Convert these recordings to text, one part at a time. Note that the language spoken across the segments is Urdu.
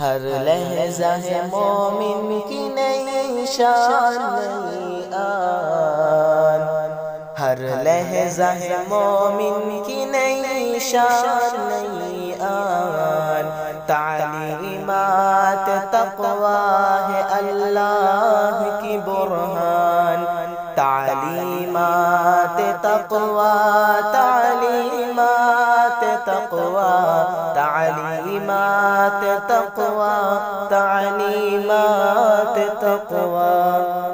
ہر لحظہ ہے مومن کی نئی شان نئی آن، ہر لحظہ ہے مومن کی نئی شان نئی آن، تعلیمات تقویٰ ہے اللہ کی برہان، تعلیمات تقویٰ، تعلیمات تقویٰ، تعلیمات تقویٰ، تعلیمات تقویٰ۔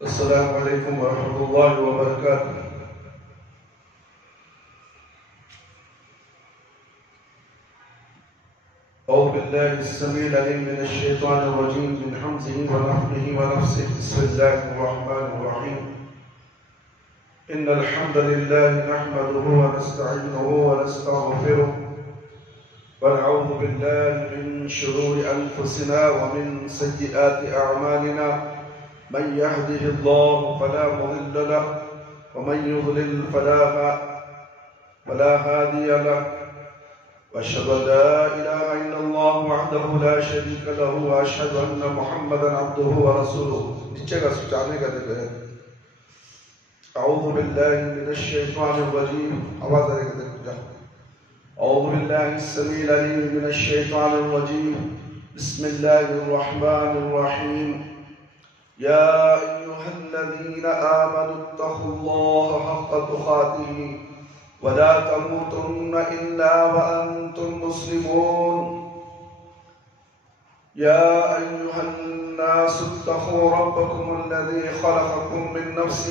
السلام علیکم ورحمۃ اللہ وبرکاتہ۔ اعوذ باللہ السمیع العلیم من الشیطان الرجیم من حمزہ ونفخہ ونفثہ، بسم اللہ الرحمن الرحیم۔ ان الحمد للہ نحمده ونستعینه ونستغفره ونعوذ باللہ من شرور انفسنا ومن سیئات اعمالنا، من يهده الله فلا مضل له ومن يضلل فلا هادي له، واشهد ان لا اله الا الله وحده لا شريك له، واشهد ان محمدا عبده ورسوله۔ نیچے کا سچانے کا دیکھتے ہیں۔ اعوذ باللہ من الشیطان الرجیم، آواز آ رہی ہے دیکھتے ہیں۔ اعوذ باللہ السمیع العلیم من الشیطان الرجیم، بسم اللہ الرحمن الرحیم۔ یا ایہا الذین آمنوا اتقوا اللہ حق تقاته ولا تموتن الا وانتم مسلمون۔ یا ایہا الناس اتقوا ربکم الذی خلقکم من نفس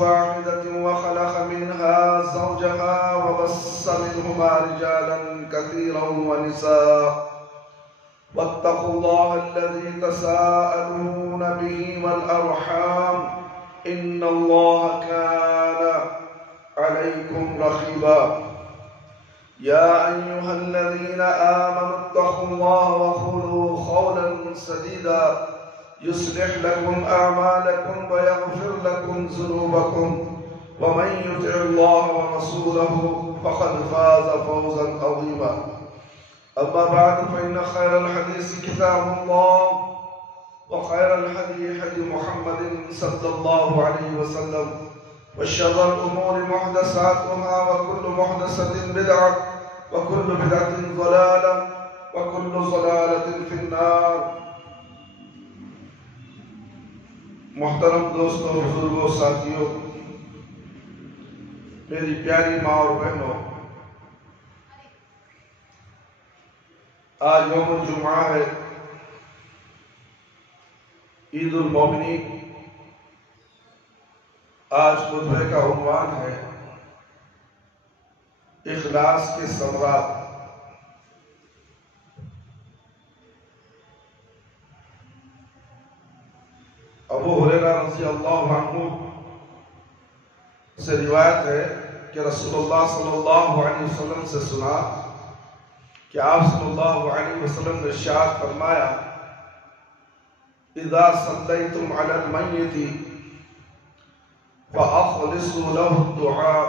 واحدة وخلق منها زوجها وبث منهما رجالا كثيرا ونساء، واتقوا الله الذي تساءلون به والأرحام إن الله كان عليكم رقيبا۔ يا أيها الذين آمنوا اتقوا الله وقولوا قولا سديدا يصلح لكم أعمالكم ويغفر لكم ذنوبكم، ومن يطع الله ورسوله فقد فاز فوزا عظيما۔ أما بعد فإن خير الحديث كتاب الله، وخير الهدي هدي محمد صلى الله عليه وسلم، وشر الأمور محدثاتها، وكل محدثة بدعة، وكل بدعة ضلالة، وكل ضلالة في النار۔ محترم دوستوں، بزرگوں، ساتھیوں، میری پیاری ماں اور بہنوں، آج یوم الجمعہ ہے، عید المومنین۔ آج خطبے کا عنوان ہے اخلاص کے ثمرات۔ ابو ہریرہ رضی اللہ عنہ سے روایت ہے کہ رسول اللہ صلی اللہ علیہ وسلم سے سنا کہ آپ صلی اللہ علیہ وسلم نے ارشاد فرمایا، اذا صلیتم علی المیت فاخلصوا له الدعاء۔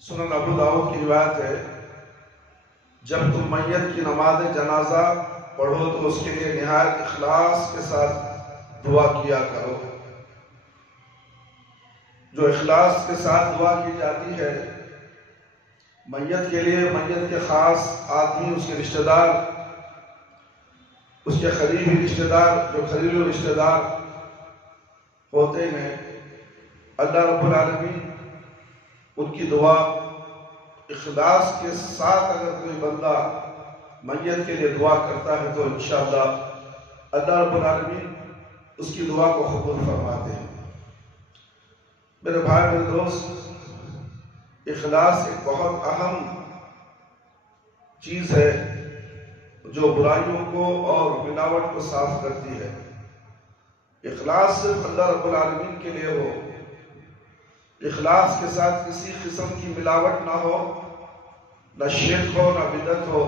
سنن ابو داؤد کی روایت ہے، جب تم میت کی نماز جنازہ پڑھو تو اس کے لیے نہایت اخلاص کے ساتھ دعا کیا کرو۔ جو اخلاص کے ساتھ دعا کی جاتی ہے میت کے لیے، میت کے خاص آدمی، اس کے رشتہ دار، اس کے قریبی رشتہ دار، جو قریبی رشتہ دار ہوتے ہیں، اللہ رب العالمین ان کی دعا اخلاص کے ساتھ اگر کوئی بندہ میت کے لیے دعا کرتا ہے تو انشاءاللہ اللہ رب العالمین اس کی دعا کو قبول فرماتے ہیں۔ میرے بھائی، میرے دوست، اخلاص ایک بہت اہم چیز ہے جو برائیوں کو اور ملاوٹ کو صاف کرتی ہے۔ اخلاص صرف اللہ رب العالمین کے لیے ہو، اخلاص کے ساتھ کسی قسم کی ملاوٹ نہ ہو، نہ شرک ہو، نہ بدعت ہو،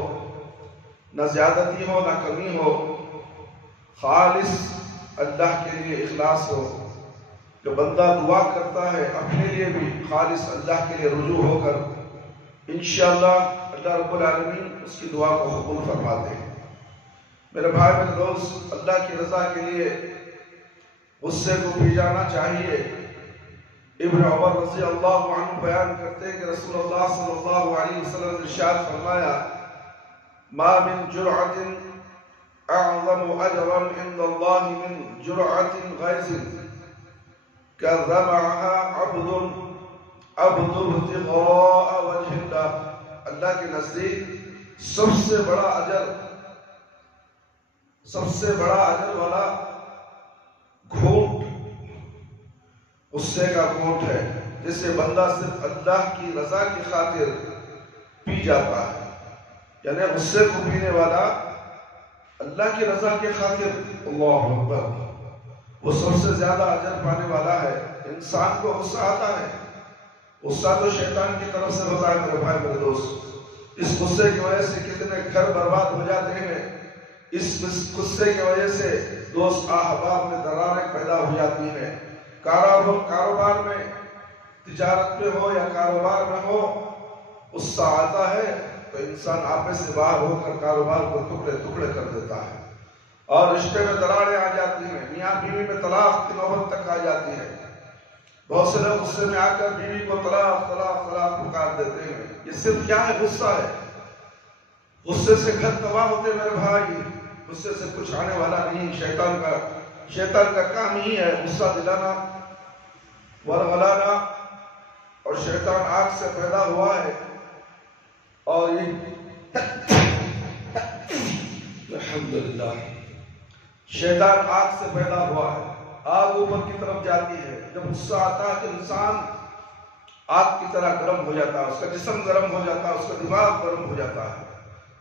نہ زیادتی ہو، نہ کمی ہو، خالص اللہ کے لیے اخلاص ہو، کہ بندہ دعا کرتا ہے اپنے لیے بھی خالص اللہ کے لیے رجوع ہو کر، انشاءاللہ اللہ رب العالمین اس کی دعا کو قبول فرما دے۔ میرے بھائی میرے دوست، اللہ کی رضا کے لیے غصے کو پی جانا چاہیے۔ ابن عمر رضی اللہ عنہ بیان کرتے کہ رسول اللہ صلی اللہ علیہ وسلم نے ارشاد فرمایا، ما من جرعۃ اعظم اجرا عند اللہ من جرعۃ غیظ كذبعها عبد ابتغاء وجه اللہ۔ اللہ کے نزدیک سب سے بڑا اجر والا گھونٹ غصے کا گھونٹ ہے، جسے بندہ صرف اللہ کی رضا کی خاطر پی جاتا ہے، یعنی غصے کو پینے والا اللہ کی رضا کی خاطر، اللہ اکبر، وہ سب سے زیادہ اجر پانے والا ہے۔ انسان کو غصہ آتا ہے، غصہ تو شیطان کی طرف سے ہوتا ہے میرے بھائی میرے دوست۔ اس غصے کی وجہ سے کتنے گھر برباد ہو جاتے ہیں، اس غصے کی وجہ سے دوست احباب میں دراریں پیدا ہو جاتی ہیں، کاروبار میں، تجارت میں ہو یا کاروبار میں ہو، غصہ آتا ہے تو انسان آپے سے باہر ہو کر کاروبار کو ٹکڑے ٹکڑے کر دیتا ہے، اور رشتے میں دراڑیں آ جاتی ہیں، میاں بیوی میں طلاق کی نوبت تک آ جاتی ہے۔ بہت سے لوگ غصے میں آ کر بیوی کو طلاق طلاق طلاق پکار دیتے ہیں۔ یہ صرف کیا ہے؟ غصہ ہے۔ غصے سے گھر تباہ ہوتے میرے بھائی، غصے سے کچھ آنے والا نہیں۔ شیطان کا کام ہی ہے غصہ دلانا، ورغلانا، اور شیطان آگ سے پیدا ہوا ہے، اور یہ الحمدللہ شیطان آگ سے پیدا ہوا ہے، آگ اوپر کی طرف جاتی ہے۔ جب غصہ آتا ہے تو انسان آگ کی طرح گرم ہو جاتا ہے، اس کا جسم گرم ہو جاتا ہے، اس کا دماغ گرم ہو جاتا ہے۔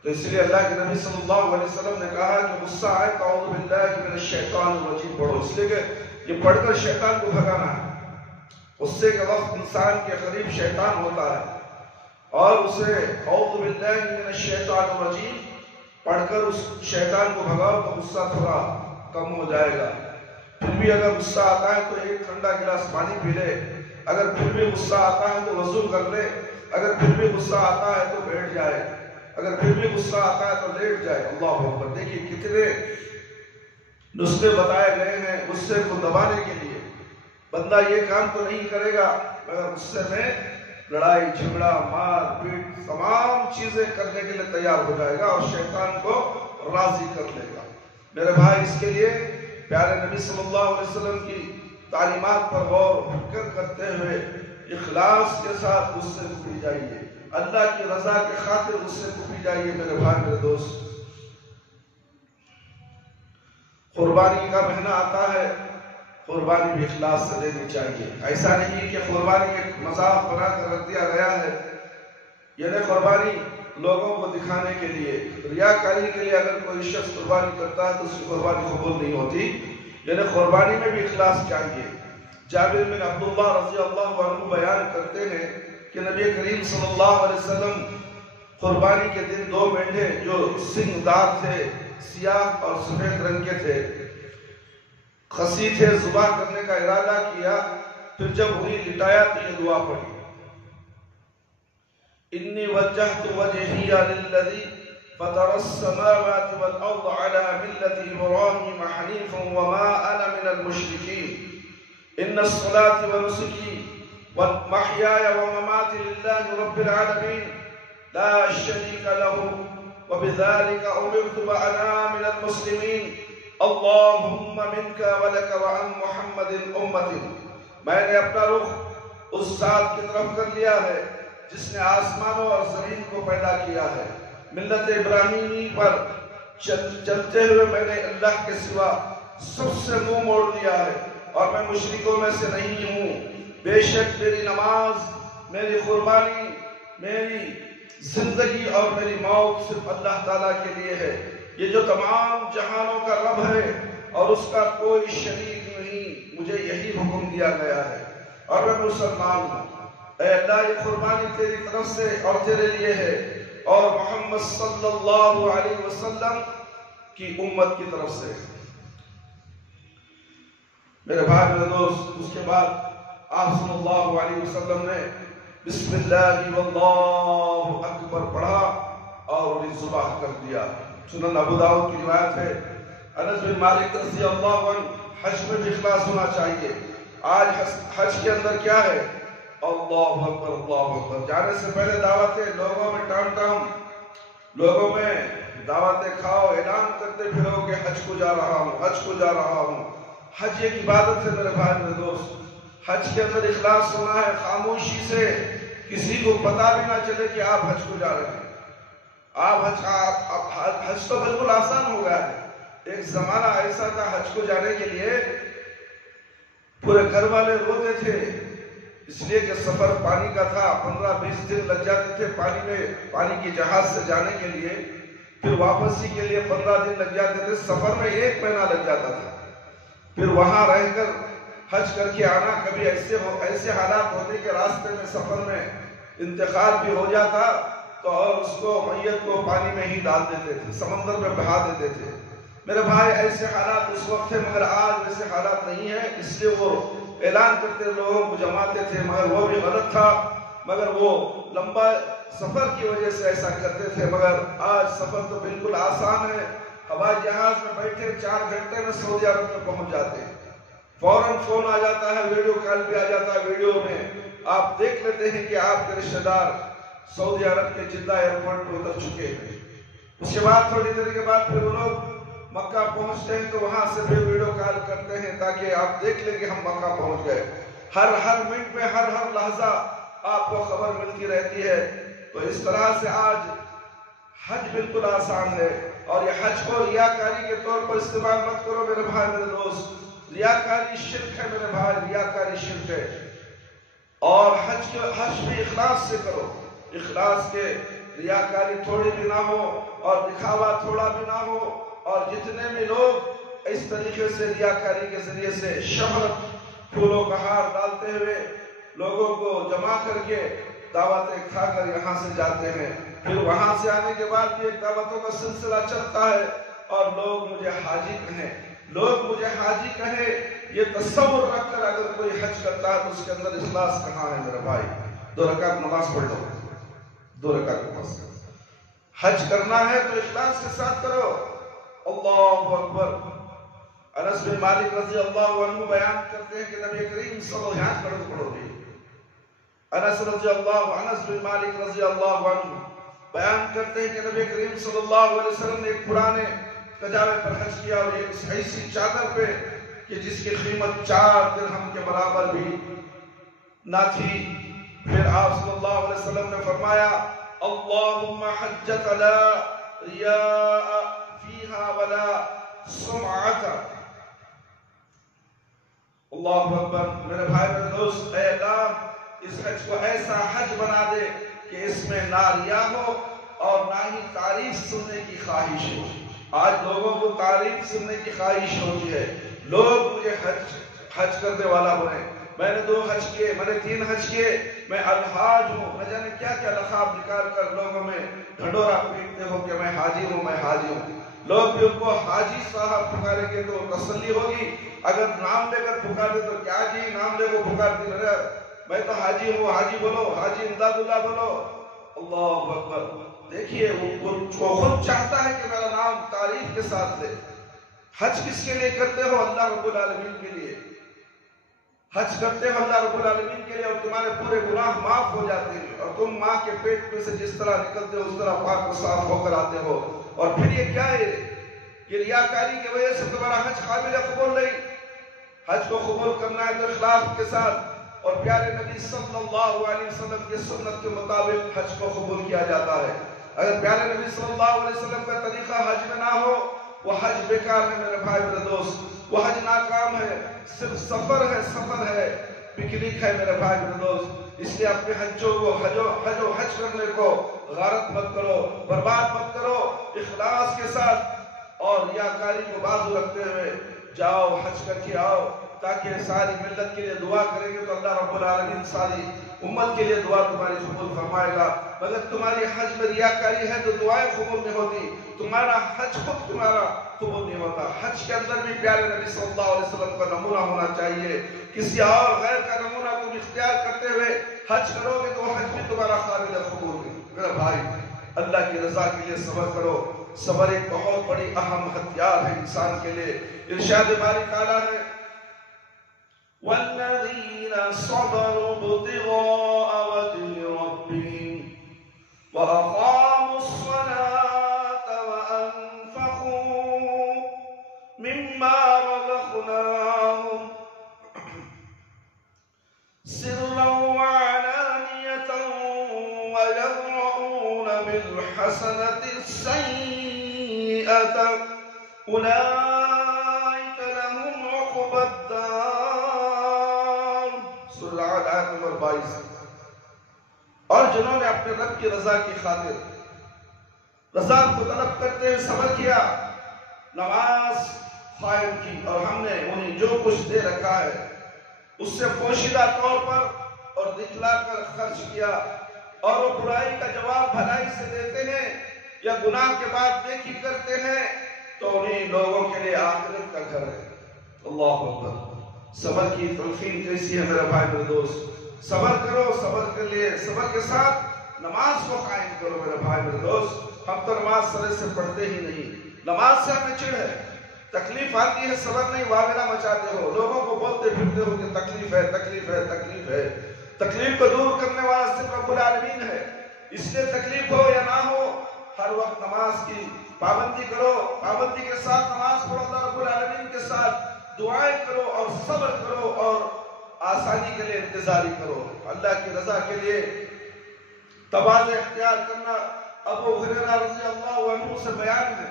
تو اس لیے اللہ کے نبی صلی اللہ علیہ وسلم نے کہا کہ غصہ آئے تو اعوذ باللہ من الشیطان الرجیم پڑھو، اس لیے کہ یہ پڑھ کر شیطان کو بھگانا ہے۔ غصے کے وقت انسان کے قریب شیطان ہوتا ہے، اور اسے اعوذ باللہ من الشیطان الرجیم پڑھ کر اس شیطان کو بھگاؤ تو غصہ تھوڑا کم ہو جائے گا۔ پھر بھی اگر غصہ آتا ہے تو ایک ٹھنڈا گلاس پانی پی لے، اگر پھر بھی غصہ آتا ہے تو وضو کر لے، اگر پھر بھی غصہ آتا ہے تو بیٹھ جائے، اگر پھر بھی غصہ آتا ہے تو لیٹ جائے۔ اللہ اکبر، دیکھیے کتنے نسخے بتائے گئے ہیں غصے کو دبانے کے لیے۔ بندہ یہ کام تو نہیں کرے گا مگر غصے میں لڑائی جھگڑا مار پیٹ تمام چیزیں کرنے کے لیے تیار ہو جائے گا اور شیطان کو راضی کر لے گا۔ میرے بھائی، اس کے لیے پیارے نبی صلی اللہ علیہ وسلم کی تعلیمات پر غور و فکر کرتے ہوئے اخلاص کے ساتھ غصے کو پی جائیے، اللہ کی رضا کے خاطر غصے کو پی جائیے میرے بھائی میرے دوست۔ قربانی کا مہینہ آتا ہے، قربانی بھی اخلاص سے دینی چاہیے۔ ایسا نہیں کہ قربانی ایک مذاق بنا کر رکھ دیا گیا ہے، یعنی قربانی لوگوں کو دکھانے کے لیے، ریاکاری کے لیے اگر کوئی شخص قربانی کرتا ہے تو اس کی قربانی قبول نہیں ہوتی، یعنی قربانی میں بھی اخلاص چاہیے۔ جابر بن عبداللہ رضی اللہ عنہ بیان کرتے ہیں کہ نبی کریم صلی اللہ علیہ وسلم قربانی کے دن 2 مینڈھے جو سنگ دار تھے، سیاہ اور سفید رنگ کے تھے، خصی تھے، ذبح کرنے کا ارادہ کیا۔ پھر جب انہیں لٹایا تو یہ دعا پڑھی، انی وجہت وجہی للذی فطر السماوات والارض علی ملت ابراہیم حنیفا وما انا من المشرکین ان الصلاة ونسکی ومحیای ومماتی للہ رب العالمین لا شریک له وبذلك امرت وانا من المسلمین اللہم منک ولک وعن محمد امتی۔ میں نے اپنا رخ اس ذات کی طرف کر لیا ہے جس نے آسمانوں اور زمین کو پیدا کیا ہے، ملت ابراہیمی پر چلتے ہوئے میں نے اللہ کے سوا سب سے منہ موڑ دیا ہے اور میں مشرکوں میں سے نہیں ہوں۔ بے شک میری نماز، میری قربانی، میری زندگی اور میری موت صرف اللہ تعالیٰ کے لیے ہے، یہ جو تمام جہانوں کا رب ہے اور اس کا کوئی شریک نہیں، مجھے یہی حکم دیا گیا ہے اور میں مسلمان ہوں۔ اے اللہ، یہ قربانی تیری طرف سے اور تیرے لیے ہے اور محمد صلی اللہ علیہ وسلم کی امت کی طرف سے۔ میرے بھائی میرے دوست، اس کے بعد آپ صلی اللہ علیہ وسلم نے بسم اللہ واللہ اکبر پڑھا اور انہیں ذبح کر دیا۔ سنن ابو داؤد کی روایت ہے، انس بن مالک رضی اللہ عنہ، حج میں بھی اخلاص ہونا چاہیے۔ آج حج کے اندر کیا ہے؟ اللہ اکبر اللہ اکبر، جانے سے پہلے دعوتیں، لوگوں میں ٹام ٹام، لوگوں میں دعوتیں کھاؤ، اعلان کرتے پھرو کہ حج کو جا رہا ہوں، حج کو جا رہا ہوں۔ حج ایک عبادت ہے میرے بھائی میرے دوست، حج کے اندر اخلاص ہونا ہے، خاموشی سے کسی کو پتا بھی نہ چلے کہ آپ حج کو جا رہے ہیں۔ حج تو بالکل آسان ہو گیا ہے۔ ایک زمانہ ایسا تھا حج کو جانے کے لیے پورے گھر والے روتے تھے، اس لیے کہ سفر پانی کا تھا، 15-20 دن لگ جاتے تھے پانی کی جہاز سے جانے کے لیے، پھر واپسی کے لیے 15 دن لگ جاتے تھے، سفر میں 1 مہینہ لگ جاتا تھا۔ پھر وہاں رہ کر حج کر کے آنا، کبھی ایسے حالات ہوتے کہ راستے میں سفر میں انتقال بھی ہو جاتا تو اور اس کو میت کو پانی میں ہی ڈال دیتے تھے، سمندر میں بہا دیتے تھے۔ میرے بھائی ایسے حالات اس وقت تھے، مگر آج ویسے حالات نہیں ہیں، اس لیے وہ اعلان کرتے لوگوں کو جماتے تھے، مگر وہ بھی غلط تھا، مگر وہ لمبا سفر کی وجہ سے ایسا کرتے تھے۔ مگر آج سفر تو بالکل آسان ہے، ہوائی جہاز میں بیٹھے 4 گھنٹے میں سعودی عرب میں پہنچ جاتے ہیں، فوراً فون آ جاتا ہے، ویڈیو کال بھی آ جاتا ہے، ویڈیو میں آپ دیکھ لیتے ہیں کہ آپ کے رشتہ دار سعودی عرب کے جدہ ایئرپورٹ پہ اتر چکے ہیں۔ اس کے بعد تھوڑی دیر کے بعد پھر وہ لوگ مکہ پہنچتے ہیں تو وہاں سے پھر ویڈیو کال کرتے ہیں تاکہ آپ دیکھ لیں کہ ہم مکہ پہنچ گئے۔ ہر منٹ میں ہر لحظہ آپ کو خبر ملتی رہتی ہے۔ تو اس طرح سے آج حج بالکل آسان ہے، اور یہ حج کو ریاکاری کے طور پر استعمال مت کرو میرے بھائی میرے دوست، ریاکاری شرک ہے میرے بھائی، ریاکاری شرک ہے۔ اور حج بھی اخلاص سے کرو، اخلاص کے، ریاکاری تھوڑی بھی نہ ہو اور دکھاوا تھوڑا بھی نہ ہو، اور جتنے بھی لوگ اس طریقے سے ریاکاری کے ذریعے سے شہرت، پھولوں کا ہار ڈالتے ہوئے لوگوں کو جمع کر کے دعوتیں کھا کر یہاں سے جاتے ہیں، پھر وہاں سے آنے کے بعد بھی ایک دعوتوں کا سلسلہ چلتا ہے، اور لوگ مجھے حاجی کہیں، لوگ مجھے حاجی کہیں، یہ تصور رکھ کر اگر کوئی حج کرتا ہے تو اس کے اندر اخلاص کہاں ہے میرے بھائی؟ 2 رکعت نماز پڑھ لو، 2 رکعت نماز۔ حج کرنا ہے تو اخلاص کے ساتھ کرو۔ اللہ اکبر۔ انس بن مالک رضی اللہ عنہ بیان کرتے ہیں کہ نبی کریم صلی اللہ علیہ وسلم پڑھو گے۔ انس بن مالک رضی اللہ عنہ بیان کرتے ہیں کہ نبی کریم صلی اللہ علیہ وسلم نے ایک پرانے کجاوے پر حج کیا، اور ایک ایسی چادر پہ کہ جس کی قیمت 4 درہم کے برابر بھی نہ تھی۔ پھر آپ صلی اللہ علیہ وسلم نے فرمایا، اللہم حجت لا ریاء فیہا ولا سمعت۔ اللہ اکبر۔ میرے بھائی میرے دوست، اے اللہ اس حج کو ایسا حج بنا دے کہ اس میں نہ ریا ہو اور نہ ہی تعریف سننے کی خواہش ہو۔ آج لوگوں کو تعریف سننے کی خواہش ہوتی ہے، لوگ مجھے حج کرنے والا بنے، میں نے 2 حج کیے، میں نے 3 حج کیے، میں الحاج ہوں، نہ جانے کیا کیا لقب نکال کر لوگوں میں ڈھنڈورا پیٹتے ہو کہ میں حاجی ہوں، میں حاجی ہوں۔ لوگ بھی ان کو حاجی صاحب پکاریں گے تو تسلی ہوگی، اگر نام لے کر پکارے تو کیا جی نام لے کو پکارتی رہے، میں تو حاجی ہوں، حاجی بولو، حاجی امداد اللہ بولو۔ اللہ اکبر۔ دیکھیے وہ خود چاہتا ہے کہ میرا نام تعریف کے ساتھ لے۔ حج کس کے لیے کرتے ہو؟ اللہ رب العالمین کے لیے حج کرتے ہو، اللہ رب العالمین کے لیے، اور تمہارے پورے گناہ معاف ہو جاتے ہیں، اور تم ماں کے پیٹ میں سے جس طرح نکلتے ہو اس طرح پاک و صاف ہو کر آتے ہو۔ اور پھر یہ کیا ہے؟ یہ ریاکاری کی وجہ سے تمہارا حج قابل قبول نہیں۔ حج کو قبول کرنا ہے تو اخلاص کے ساتھ، اور پیارے نبی صلی اللہ علیہ وسلم کی سنت کے مطابق حج کو قبول کیا جاتا ہے۔ اگر پیارے نبی صلی اللہ علیہ وسلم کا طریقہ حج میں نہ ہو، وہ حج بیکار ہے میرے بھائی میرے دوست، وہ حج ناکام ہے، صرف سفر ہے، پکنک ہے میرے بھائی میرے دوست۔ اس لیے اپنے حجوں کو حج کرنے کو غارت مت کرو، برباد مت کرو، اخلاص کے ساتھ اور ریاکاری کو بازو رکھتے ہوئے جاؤ حج کر کے آؤ تاکہ ساری ملت کے لیے دعا کریں گے تو اللہ رب العالمین ساری امت کے لیے دعا تمہاری قبول فرمائے گا. مگر تمہاری حج میں ریاکاری ہے تو دعائیں قبول نہیں ہوتی. تمہارا حج خود تمہارا قبول نہیں ہوتا. حج کے اندر بھی پیارے نبی صلی اللہ علیہ وسلم کا نمونہ ہونا چاہیے. کسی اور غیر کا نمونہ تم اختیار کرتے ہوئے حج کرو گے تو حج بھی تمہارا قابل قبول نہیں. میرا بھائی اللہ کی رضا کے لیے صبر کرو. صبر ایک بہت بڑی اہم ہتھیار ہے انسان کے لیے. ارشاد باری تعالیٰ ہے وَالَّذِينَ صَبَرُوا ابْتِغَاءَ وَجْهِ رَبِّهِمْ وَأَقَامُوا الصَّلَاةَ وَأَنفَقُوا مِمَّا رَزَقْنَاهُمْ سِرًّا وَعَلَانِيَةً وَيَدْرَءُونَ بِالْحَسَنَةِ السَّيِّئَةَ أُولَئِكَ لَهُمْ عُقْبَى الدَّارِ. سورہ آیت نمبر 22. اور جنہوں نے اپنے رب کی رضا کی خاطر رضا کو طلب کرتے ہوئے صبر کیا، نماز قائم کی، اور ہم نے انہیں جو کچھ دے رکھا ہے اس سے پوشیدہ طور پر اور دکھلا کر خرچ کیا، اور وہ برائی کا جواب بھلائی سے دیتے ہیں یا گناہ کے بعد نیکی کرتے ہیں تو انہیں لوگوں کے لیے آخرت کا گھر ہے. اللہ اکبر. صبر کی تلقین کیسی ہے میرا بھائی میرے دوست؟ صبر کرو. صبر کے لیے صبر کے ساتھ نماز کو قائم کرو میرے بھائی میرے دوست. ہم تو نماز سرے سے پڑھتے ہی نہیں. نماز سے ہمیں چڑھ ہے، تکلیف آتی ہے، صبر نہیں واگنا مچاتے ہو، لوگوں کو بولتے پھرتے ہو کہ تکلیف ہے تکلیف ہے تکلیف ہے. تکلیف کو دور کرنے والا صرف رب العالمین ہے. اس لیے تکلیف ہو یا نہ ہو ہر وقت نماز کی پابندی کرو. پابندی کے ساتھ نماز پڑھو، اللہ رب العالمین کے ساتھ دعائیں کرو اور صبر کرو اور آسانی کے لیے انتظاری کرو. اللہ کی رضا کے لیے تواضع اختیار کرنا ابو ہریرہ رضی اللہ عنہ سے بیان ہے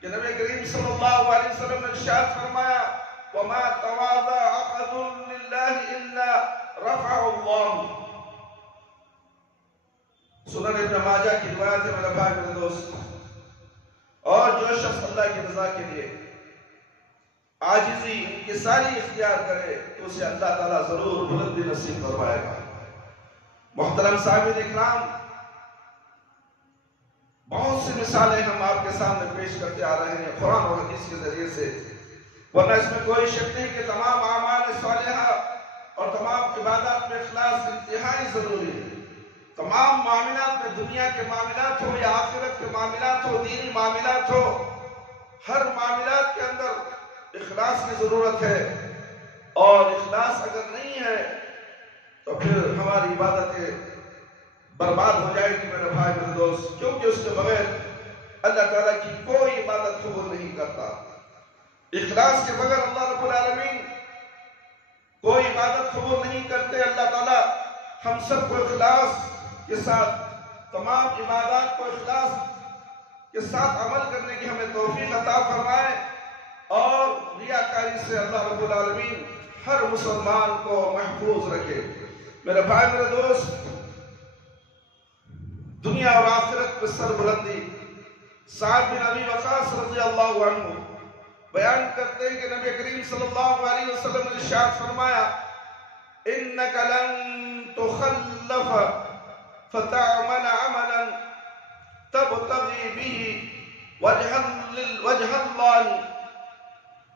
کہ نبی کریم صلی اللہ علیہ وسلم نے ارشاد فرمایا وَمَا تَوَاضَعَ أَحَدٌ لِلَّهِ إِلَّا رَفَعَهُ اللَّهُ. سنن ابن ماجہ کی روایت ہے میرے بھائی میرے دوست. اور جو شخص اللہ کی رضا کے لیے عاجزی انکساری اختیار کرے تو اسے اللہ تعالیٰ ضرور بلندی نصیب فرمائے گا. محترم صاحبین اکرام، بہت سی مثالیں ہم آپ کے سامنے پیش کرتے آ رہے ہیں قرآن اور حدیث کے ذریعے سے، ورنہ اس میں کوئی شک نہیں کہ تمام اعمال صالحہ اور تمام عبادات میں اخلاص انتہائی ضروری ہے. تمام معاملات میں، دنیا کے معاملات ہو یا آخرت کے معاملات ہو، دینی معاملات ہو، ہر معاملات کے اندر اخلاص کی ضرورت ہے. اور اخلاص اگر نہیں ہے تو پھر ہماری عبادتیں برباد ہو جائے گی میرے بھائی میرے دوست، کیونکہ اس کے بغیر اللہ تعالیٰ کی کوئی عبادت قبول نہیں کرتا. اخلاص کے بغیر اللہ رب العالمین کوئی عبادت قبول نہیں کرتے. اللہ تعالیٰ ہم سب کو اخلاص کے ساتھ تمام عبادات کو اخلاص کے ساتھ عمل کرنے کی ہمیں توفیق عطا فرمائے، اور ریاکاری سے اللہ رب العالمین ہر مسلمان کو محفوظ رکھے. میرے بھائی میرے دوست، دنیا اور آخرت پر سر بلندی. سعد بن ابی وقاص رضی اللہ عنہ بیان کرتے ہیں کہ نبی کریم صلی اللہ علیہ وسلم نے ارشاد فرمایا إِنَّكَ لَن تُخَلَّفَ فَتَعْمَلَ عَمَلًا تَبْتَغِي بِهِ وَجْهَ اللَّهِ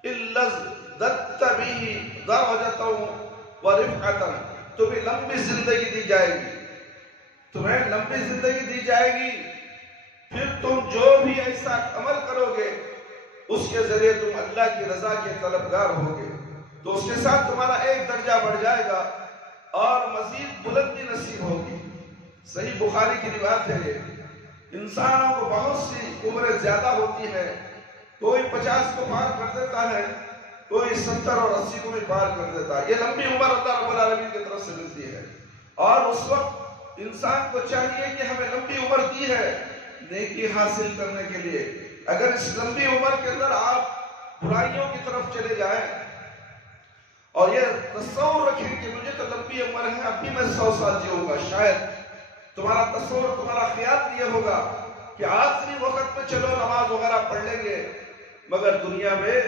إِلَّا ازْدَدْتَ بِهِ دَرَجَةً وَرِفْعَةً. تمہیں لمبی زندگی دی جائے گی، تمہیں لمبی زندگی دی جائے گی، پھر تم جو بھی ایسا عمل کرو گے اس کے ذریعے تم اللہ کی رضا کے طلبگار ہوگے تو اس کے ساتھ تمہارا ایک درجہ بڑھ جائے گا اور مزید بلندی نصیب ہوگی. صحیح بخاری کی روایت ہے. انسانوں کو بہت سی عمریں زیادہ ہوتی ہیں، کوئی 50 کو پار کر دیتا ہے، کوئی 70 اور 80 کو بھی پار کر دیتا ہے. یہ لمبی عمر اللہ رب العالمین کی طرف سے ملتی ہے، اور اس وقت انسان کو چاہیے کہ ہمیں لمبی عمر دی ہے نیکی حاصل کرنے کے لیے. اگر اس لمبی عمر کے اندر آپ برائیوں کی طرف چلے جائیں اور یہ تصور رکھیں کہ مجھے تو لمبی عمر ہے، اب بھی میں 100 سال جیوں گا، شاید تمہارا تصور، تمہارا خیال یہ ہوگا کہ آخری وقت میں چلو نماز وغیرہ پڑھ لیں گے، مگر دنیا میں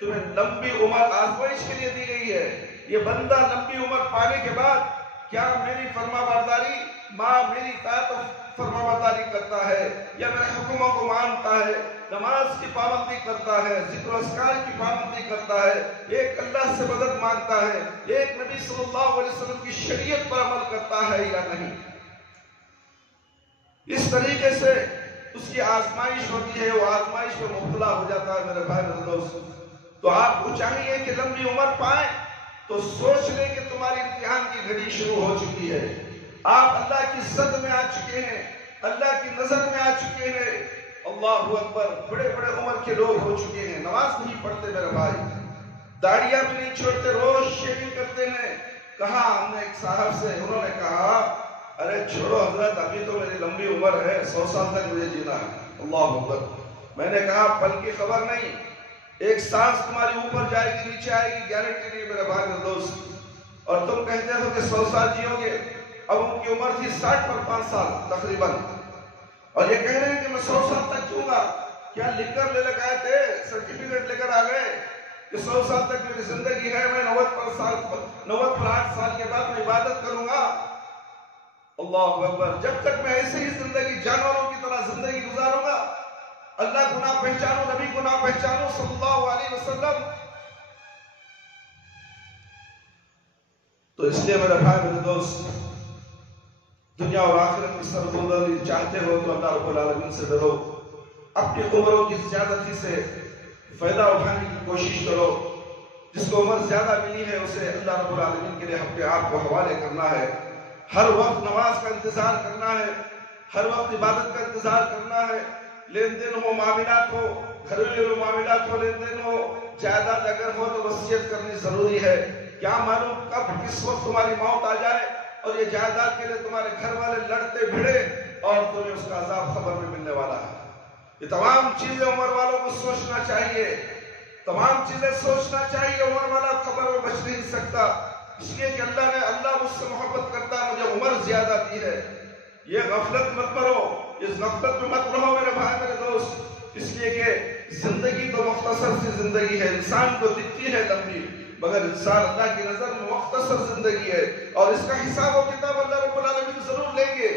تمہیں لمبی عمر آزمائش کے لیے دی گئی ہے. یہ بندہ لمبی عمر پانے کے بعد کیا میری فرما برداری ماں میری اطاعت فرما برداری کرتا ہے یا میرے حکموں کو مانتا ہے, نماز کی پابندی کرتا ہے, ذکر و اذکار کی پابندی کرتا ہے, ایک اللہ سے مدد مانگتا ہے, ایک نبی صلی اللہ علیہ وسلم کی شریعت پر عمل کرتا ہے یا نہیں. اس طریقے سے اس کی آزمائش ہوتی ہے, وہ آزمائش میں مبتلا ہو جاتا ہے. میرے بھائی میرے دوست, تو آپ کو چاہیے کہ لمبی عمر پائیں تو سوچ لیں کہ تمہاری امتحان کی گھڑی شروع ہو چکی ہے. آپ اللہ کی زد میں آ چکے ہیں, اللہ کی نظر میں آ چکے ہیں. اللہ اکبر, بڑے بڑے عمر کے لوگ ہو چکے ہیں, نماز نہیں پڑھتے میرے بھائی, داڑیاں بھی نہیں چھوڑتے, روز شیونگ کرتے ہیں. کہا ہم نے ایک صاحب سے, انہوں نے کہا ارے چھوڑو حضرت, ابھی تو میری لمبی عمر ہے, 100 سال تک مجھے جینا ہے. اللہ اکبر. میں نے کہا پل کی خبر نہیں, ایک سانس تمہاری اوپر جائے گی نیچے آئے گی, گارنٹی نہیں میرے بھائی میرے دوست. اور تم کہتے ہو کہ 100 سال جیو گے. اب ان کی عمر تھی 60 پر 5 سال تقریباً, اور یہ کہہ رہے ہیں کہ میں 100 سال تک جیوں گا. کیا لکھ کر لے گئے تھے, سرٹیفکیٹ لے کر آ گئے کہ 100 سال تک میری زندگی ہے, میں 90 پر 8 سال کے بعد میں عبادت کروں گا. اللہ اکبر. جب تک میں ایسے ہی زندگی جانوروں کی طرح زندگی گزاروں گا, اللہ کو نہ پہچانوں, نبی کو نہ پہچانوں صلی اللہ علیہ وسلم, تو اس لیے میرے بھائی میرے دوست, دنیا اور آخرت کی سربلندی چاہتے ہو تو اللہ رب العالمین سے ڈرو, اپنی عمروں کی زیادتی سے فائدہ اٹھانے کی کوشش کرو. جس کو عمر زیادہ ملی ہے اسے اللہ رب العالمین کے لیے اپنے آپ کو حوالے کرنا ہے. ہر وقت نماز کا انتظار کرنا ہے, ہر وقت عبادت کا انتظار کرنا ہے. لین دین ہو, معاملات ہو, گھریلو معاملات ہو, لین دین ہو, جائیداد اگر ہو تو وصیت کرنی ضروری ہے. کیا معلوم کب کس وقت تمہاری موت آ جائے اور یہ جائیداد کے لیے تمہارے گھر والے لڑتے بھیڑے اور تمہیں اس کا عذاب خبر میں ملنے والا ہے. یہ تمام چیزیں عمر والوں کو سوچنا چاہیے, تمام چیزیں سوچنا چاہیے. عمر والا خبر میں بچ نہیں سکتا, اس لیے کہ اللہ مجھ سے محبت کرتا ہے, مجھے عمر زیادہ دی ہے. یہ غفلت مت کرو, اس غفلت میں مت رہو میرے بھائی میرے دوست. اس لیے کہ زندگی تو مختصر سی زندگی ہے, انسان کو دکھتی ہے لمبی, مگر انسان اللہ کی نظر میں مختصر زندگی ہے, اور اس کا حساب و کتاب اللہ رب العالمین ضرور لیں گے.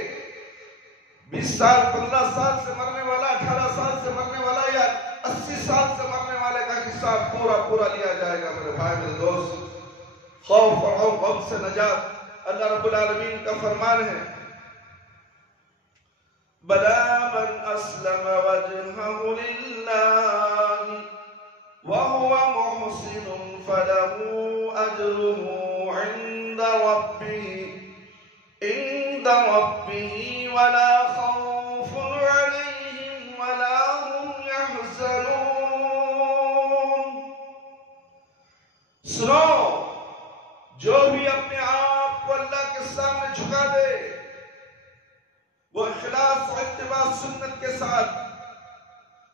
20 سال 15 سال سے مرنے والا, 18 سال سے مرنے والا یا 80 سال سے مرنے والے کا حساب پورا لیا جائے گا میرے بھائی میرے دوست. خوف اور غم سے نجات اللہ رب العالمین کا فرمان ہے, بلا من اسلم وجهه لله وهو محسن فله اجره عند ربه ولا خوف عليهم ولا هم يحزنون. سنو, جو بھی اپنے آپ کو اللہ کے سامنے جھکا دے, وہ اخلاص و اتباع سنت کے ساتھ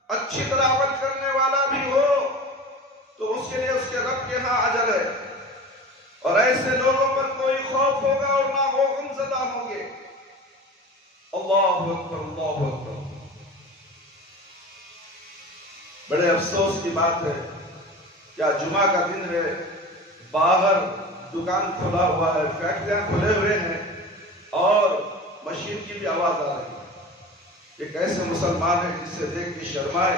اچھی طرح عمل کرنے والا بھی ہو تو اس کے لیے اس کے رب کے ہاں اجر ہے, اور ایسے لوگوں پر کوئی خوف ہوگا اور نہ وہ غم زدہ ہوں گے. اللہ اکبر, اللہ اکبر. بڑے افسوس کی بات ہے, کیا جمعہ کا دن ہے, باہر دکان کھلا ہوا ہے, فیکٹریاں کھلے ہوئے ہیں اور مشین کی بھی آواز آ رہی ہے. ایک ایسے مسلمان ہے جس سے دیکھ کے شرمائے,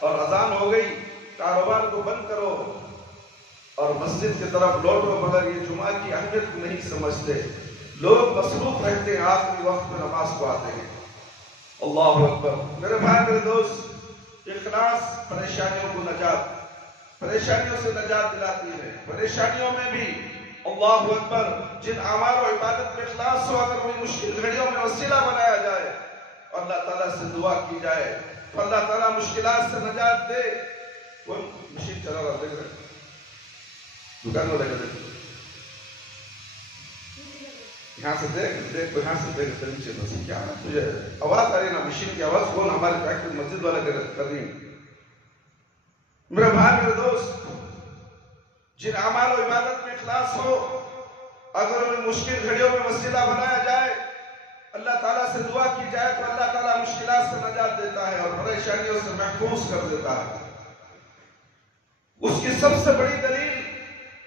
اور اذان ہو گئی, کاروبار کو بند کرو اور مسجد کی طرف لوٹو, مگر یہ جمعہ کی اہمیت کو نہیں سمجھتے. لوگ مصروف رہتے ہیں, آخری وقت میں نماز کو آتے ہیں. اللہ اکبر. میرے بھائی میرے دوست, اخلاص پریشانیوں کو پریشانیوں سے نجات دلاتی ہے. پریشانیوں میں بھی اللہ اکبر, جن اعمال و عبادت میں اخلاص ہو, اگر وہ مشکل گھڑیوں میں وسیلہ بنایا جائے, اللہ تعالیٰ سے دعا کی جائے تو اللہ تعالیٰ مشکلات سے نجات دے. وہ مشین چلا رہا, دیکھ رہے دکان میں لگے, یہاں سے دیکھ یہاں سے دیکھ نیچے بس, کیا تجھے آواز آ رہی نا, مشین کی آواز کون ہمارے فیکٹری مسجد والا کر رہی ہے. میرے بھائی میرے دوست, جن اعمال و عبادت میں اخلاص ہو, اگر انہیں مشکل گھڑیوں میں وسیلہ بنایا جائے, اللہ تعالیٰ سے دعا کی جائے تو اللہ تعالیٰ مشکلات سے نجات دیتا ہے اور پریشانیوں سے محفوظ کر دیتا ہے. اس کی سب سے بڑی دلیل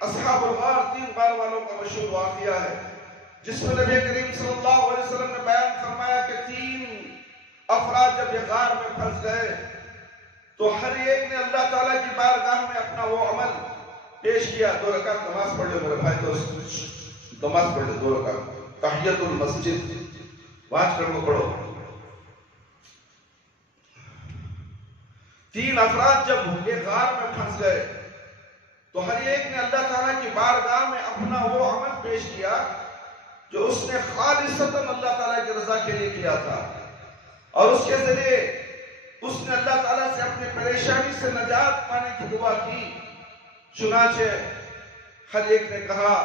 اصحاب الغار 3 غار والوں کا مشہور واقعہ ہے، جس میں نبی کریم صلی اللہ علیہ وسلم نے بیان فرمایا کہ 3 افراد جب یہ غار میں پھنس گئے تو ہر ایک نے اللہ تعالیٰ کی بارگاہ میں اپنا وہ عمل پیش کیا۔ 2 رکعت نماز پڑھ لے میرے بھائی دوست، نماز پڑھ لے 2 رکعت تحیت المسجد 5 کرو پڑھو۔ 3 افراد جب یہ غار میں پھنس گئے تو ہر ایک نے اللہ تعالیٰ کی بارگاہ میں اپنا وہ عمل پیش کیا جو اس نے خالصتاً اللہ تعالیٰ کی رضا کے لیے کیا تھا، اور اس کے ذریعے اس نے اللہ تعالیٰ سے اپنے پریشانی سے نجات پانے کی دعا کی۔ چنانچہ ہر ایک نے کہا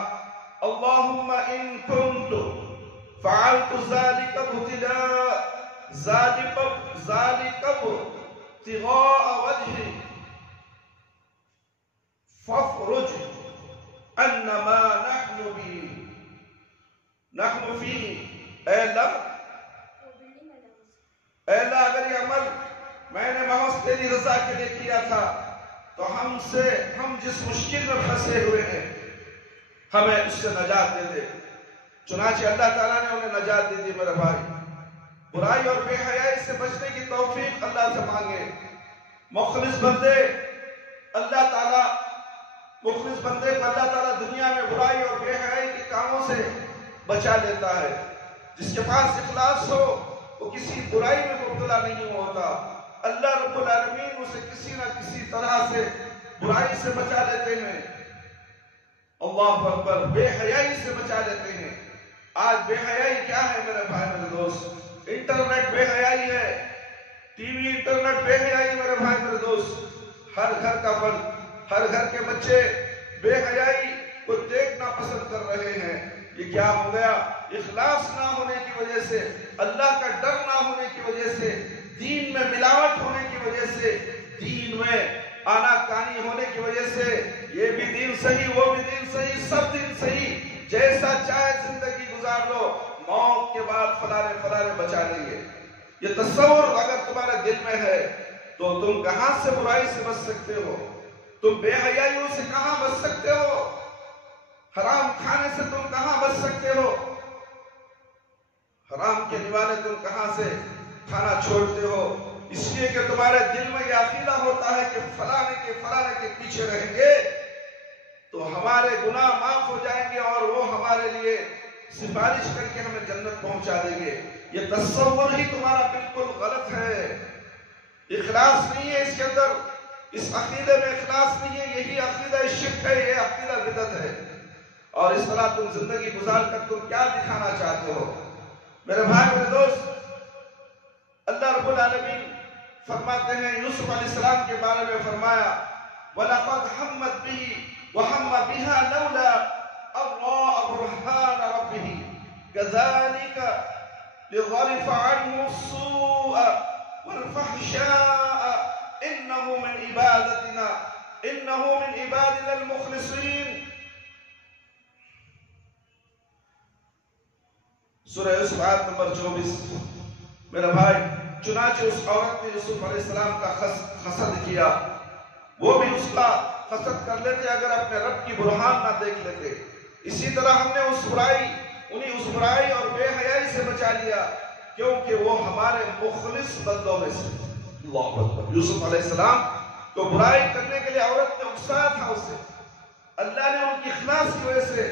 اللہم ان کنت فعلت ذالک ابتغاء وجہی فافرج ان ما نحن فیہ۔ اے اللہ اگر یہ عمل میں نے محض تیری رضا کے لیے کیا تھا تو ہم جس مشکل میں پھنسے ہوئے ہیں ہمیں اس سے نجات دے دے۔ چنانچہ اللہ تعالیٰ نے انہیں نجات دے دی۔ میرے بھائی، برائی اور بے حیائی سے بچنے کی توفیق اللہ سے مانگے۔ مخلص بندے کو اللہ تعالیٰ دنیا میں برائی اور بے حیائی کے کاموں سے بچا لیتا ہے۔ جس کے پاس اخلاص ہو وہ کسی برائی میں مبتلا نہیں ہوتا، اللہ رب العالمین اسے کسی نہ کسی طرح سے برائی سے بچا لیتے ہیں۔ اللہ اکبر، بے حیائی سے بچا لیتے ہیں۔ آج بے حیائی کیا ہے میرے بھائی میرے دوست؟ انٹرنیٹ بے حیائی ہے، ٹی وی انٹرنیٹ بے حیائی میرے بھائی میرے دوست۔ ہر گھر کا فرد، ہر گھر کے بچے بے حیائی کو دیکھنا پسند کر رہے ہیں۔ یہ کیا ہو گیا؟ اخلاص نہ ہونے کی وجہ سے، اللہ کا ڈر نہ ہونے کی وجہ سے، دین میں ملاوٹ ہونے کی وجہ سے، دین میں آنا کانی ہونے کی وجہ سے، یہ بھی دین صحیح وہ بھی دین صحیح، سب دین صحیح، جیسا چاہے زندگی گزار لو، موت کے بعد فلانے بچا لیں گے۔ یہ تصور اگر تمہارے دل میں ہے تو تم کہاں سے برائی سے بچ سکتے ہو؟ تم بے حیائیوں سے کہاں بچ سکتے ہو؟ حرام کھانے سے تم کہاں بچ سکتے ہو؟ حرام کے نوالے تم کہاں سے کھانا چھوڑتے ہو؟ اس لیے کہ تمہارے دل میں یہ عقیدہ ہوتا ہے کہ فلانے کے پیچھے رہیں گے تو ہمارے گناہ معاف ہو جائیں گے اور وہ ہمارے لیے سفارش کر کے ہمیں جنت پہنچا دیں گے۔ یہ تصور ہی تمہارا بالکل غلط ہے۔ اخلاص نہیں ہے اس کے اندر، اس عقیدے میں اخلاص نہیں ہے، یہی عقیدہ شرک ہے، یہ عقیدہ بدعت ہے۔ اور اس طرح تم زندگی گزار کر تم کیا دکھانا چاہتے ہو؟ میرے بھائی میرے دوست، اللہ رب العالمین فرماتے ہیں، یوسف علیہ السلام کے بارے میں فرمایا وَلَقَدْ حَمَّتْ بِهِ وَحَمَّ بِهَا لَوْلَا أَن رَأَى بُرْهَانَ رَبِّهِ كَذَلِكَ لِيَصْرِفَ عَنْهُ السُّوءَ وَالْفَحْشَاءَ إِنَّهُ مِنْ عِبَادِنَا الْمُخْلِصِينَ۔ سورہ یوسف آیت نمبر 24۔ میرے بھائی، چنانچہ اس عورت نے یوسف علیہ السلام کا حسد کیا، وہ بھی اس کا حسد کر لیتے اگر اپنے رب کی برہان نہ دیکھ لیتے۔ اسی طرح ہم نے اس برائی اور بے حیائی سے بچا لیا کیونکہ وہ ہمارے مخلص بندوں میں سے۔ اللہ اکبر۔ یوسف علیہ السلام تو برائی کرنے کے لیے عورت نے اکسایا تھا اسے، اللہ نے ان کی اخلاص کی وجہ سے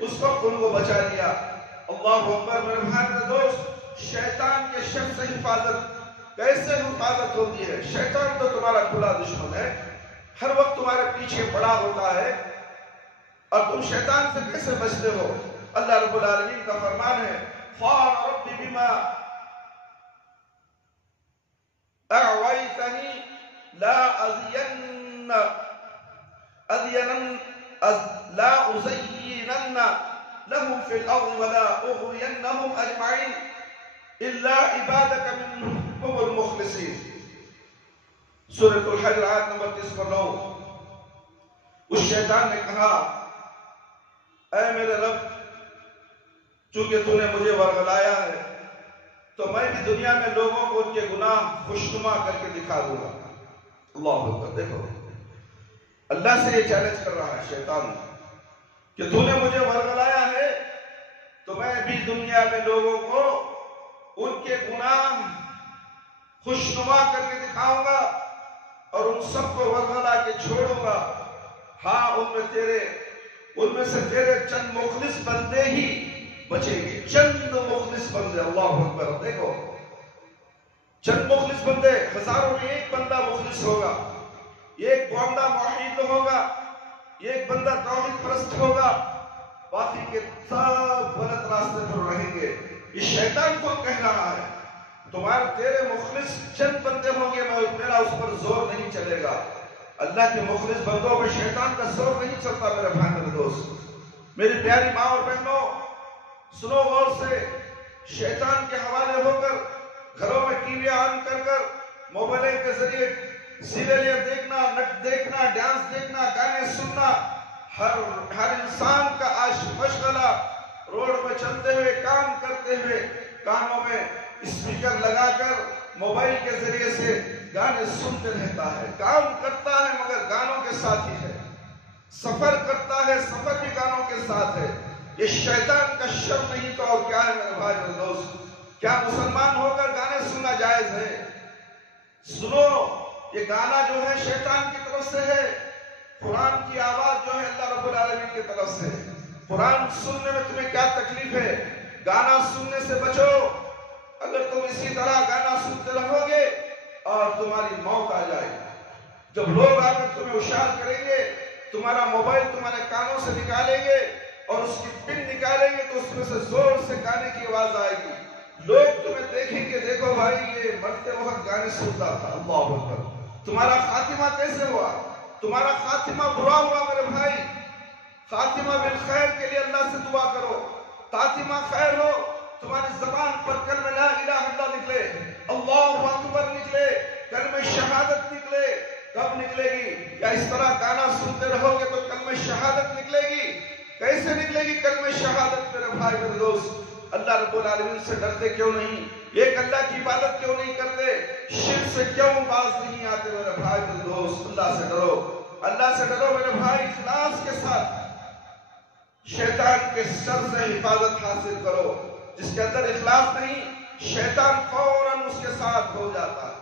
اس وقت ان کو بچا لیا۔ اللہ اکبر۔ میرے بھائی میرے دوست، شیطان کے شر سے کیسے حفاظت ہوتی ہے؟ شیطان تو تمہارا کھلا دشمن ہے، ہر وقت تمہارے پیچھے پڑا ہوتا ہے، اور تم شیطان سے کیسے بچتے ہو؟ اللہ رب العالمین کا فرمان ہے قال رب بما اغويتني لا أزينن لهم في الأرض ولا أغوينهم أجمعين إلا عبادك منهم المخلصين۔ سورۃ الحجر آیت نمبر 39۔ اس شیطان نے کہا اے میرے رب، چونکہ تو نے مجھے ورغلایا ہے تو میں بھی دنیا میں لوگوں کو ان کے گناہ خوشنما کر کے دکھا دوں گا۔ اللہ اکبر۔ دیکھو اللہ سے یہ چیلنج کر رہا ہے شیطان کہ تو نے مجھے ورگلایا ہے تو میں بھی دنیا میں لوگوں کو ان کے گناہ خوشنما کر کے دکھاؤں گا اور ان سب کو ورگلا کے چھوڑوں گا. ہاں ان میں سے تیرے چند مخلص بندے ہی بچیں گے. چند مخلص بندے. اللہ اکبر. دیکھو چند مخلص بندے، ہزاروں میں ایک بندہ مخلص ہوگا، ایک بندہ موحد ہوگا، ایک بندہ توحید پرست ہوگا، باقی کے سب غلط راستے پر رہیں گے. یہ شیطان کو کہہ رہا ہے تیرے مخلص چند بندے ہوں گے، میرا اس پر زور نہیں چلے گا. اللہ کے مخلص بندوں پہ شیطان کا زور نہیں چلتا. میرے بھائی میرے دوست، میری پیاری ماں اور بہنوں، سنو غور سے. شیطان کے حوالے ہو کر گھروں میں ٹی وی آن کر موبائل کے ذریعے سیریلیاں دیکھنا، نٹ دیکھنا، ڈانس دیکھنا، گانے سننا، ہر انسان کا آج مشغلہ روڈ پہ چلتے ہوئے، کام کرتے ہوئے کانوں میں اسپیکر لگا کر موبائل کے ذریعے سے گانے سنتے رہتا ہے. کام کرتا ہے مگر گانوں کے ساتھ ہی ہے. سفر کرتا ہے، سفر بھی گانوں کے ساتھ ہے. یہ شیطان کا شر نہیں تو اور کیا ہے میرے بھائی میرے دوست؟ کیا مسلمان ہو کر گانے سننا جائز ہے؟ سنو، یہ گانا جو ہے شیطان کی طرف سے ہے. قرآن کی آواز جو ہے اللہ رب العالمین کی طرف سے. قرآن سننے میں تمہیں کیا تکلیف ہے؟ گانا سننے سے بچو. اگر تم اسی طرح گانا سنتے رہو گے اور تمہاری موت آ جائے گی. جب لوگ آ کر تمہیں ہوشیار کریں گے، تمہارا موبائل تمہارے کانوں سے نکالیں گے اور اس کی پن نکالیں گے تو اس میں سے زور سے گانے کی آواز آئے گی. لوگ تمہیں دیکھیں گے، دیکھو بھائی یہ مرتے وقت گانے سنتا تھا. اللہ اکبر. تمہارا خاتمہ کیسے ہوا؟ تمہارا خاتمہ برا ہوا میرے بھائی. خاتمہ بالخیر کے لیے اللہ سے دعا کرو. خاتمہ خیر ہو، تمہاری زبان پر کلمہ لا الہ الا اللہ نکلے، اللہ اکبر نکلے، کلمہ شہادت نکلے. کب نکلے گی؟ یا اس طرح گانا سنتے رہو گے تو کلمہ شہادت نکلے گی؟ کیسے نکلے گی کلمہ شہادت میرے بھائی میرے دوست؟ اللہ رب العالمین سے ڈرتے کیوں نہیں؟ ایک اللہ کی عبادت کیوں نہیں کرتے؟ شرک سے کیوں باز نہیں آتے میرے بھائی میرے دوست؟ اللہ سے ڈرو، اللہ سے ڈرو میرے بھائی. اخلاص کے ساتھ شیطان کے شر سے حفاظت حاصل کرو. جس کے اندر اخلاص نہیں، شیطان فوراً اس کے ساتھ ہو جاتا ہے،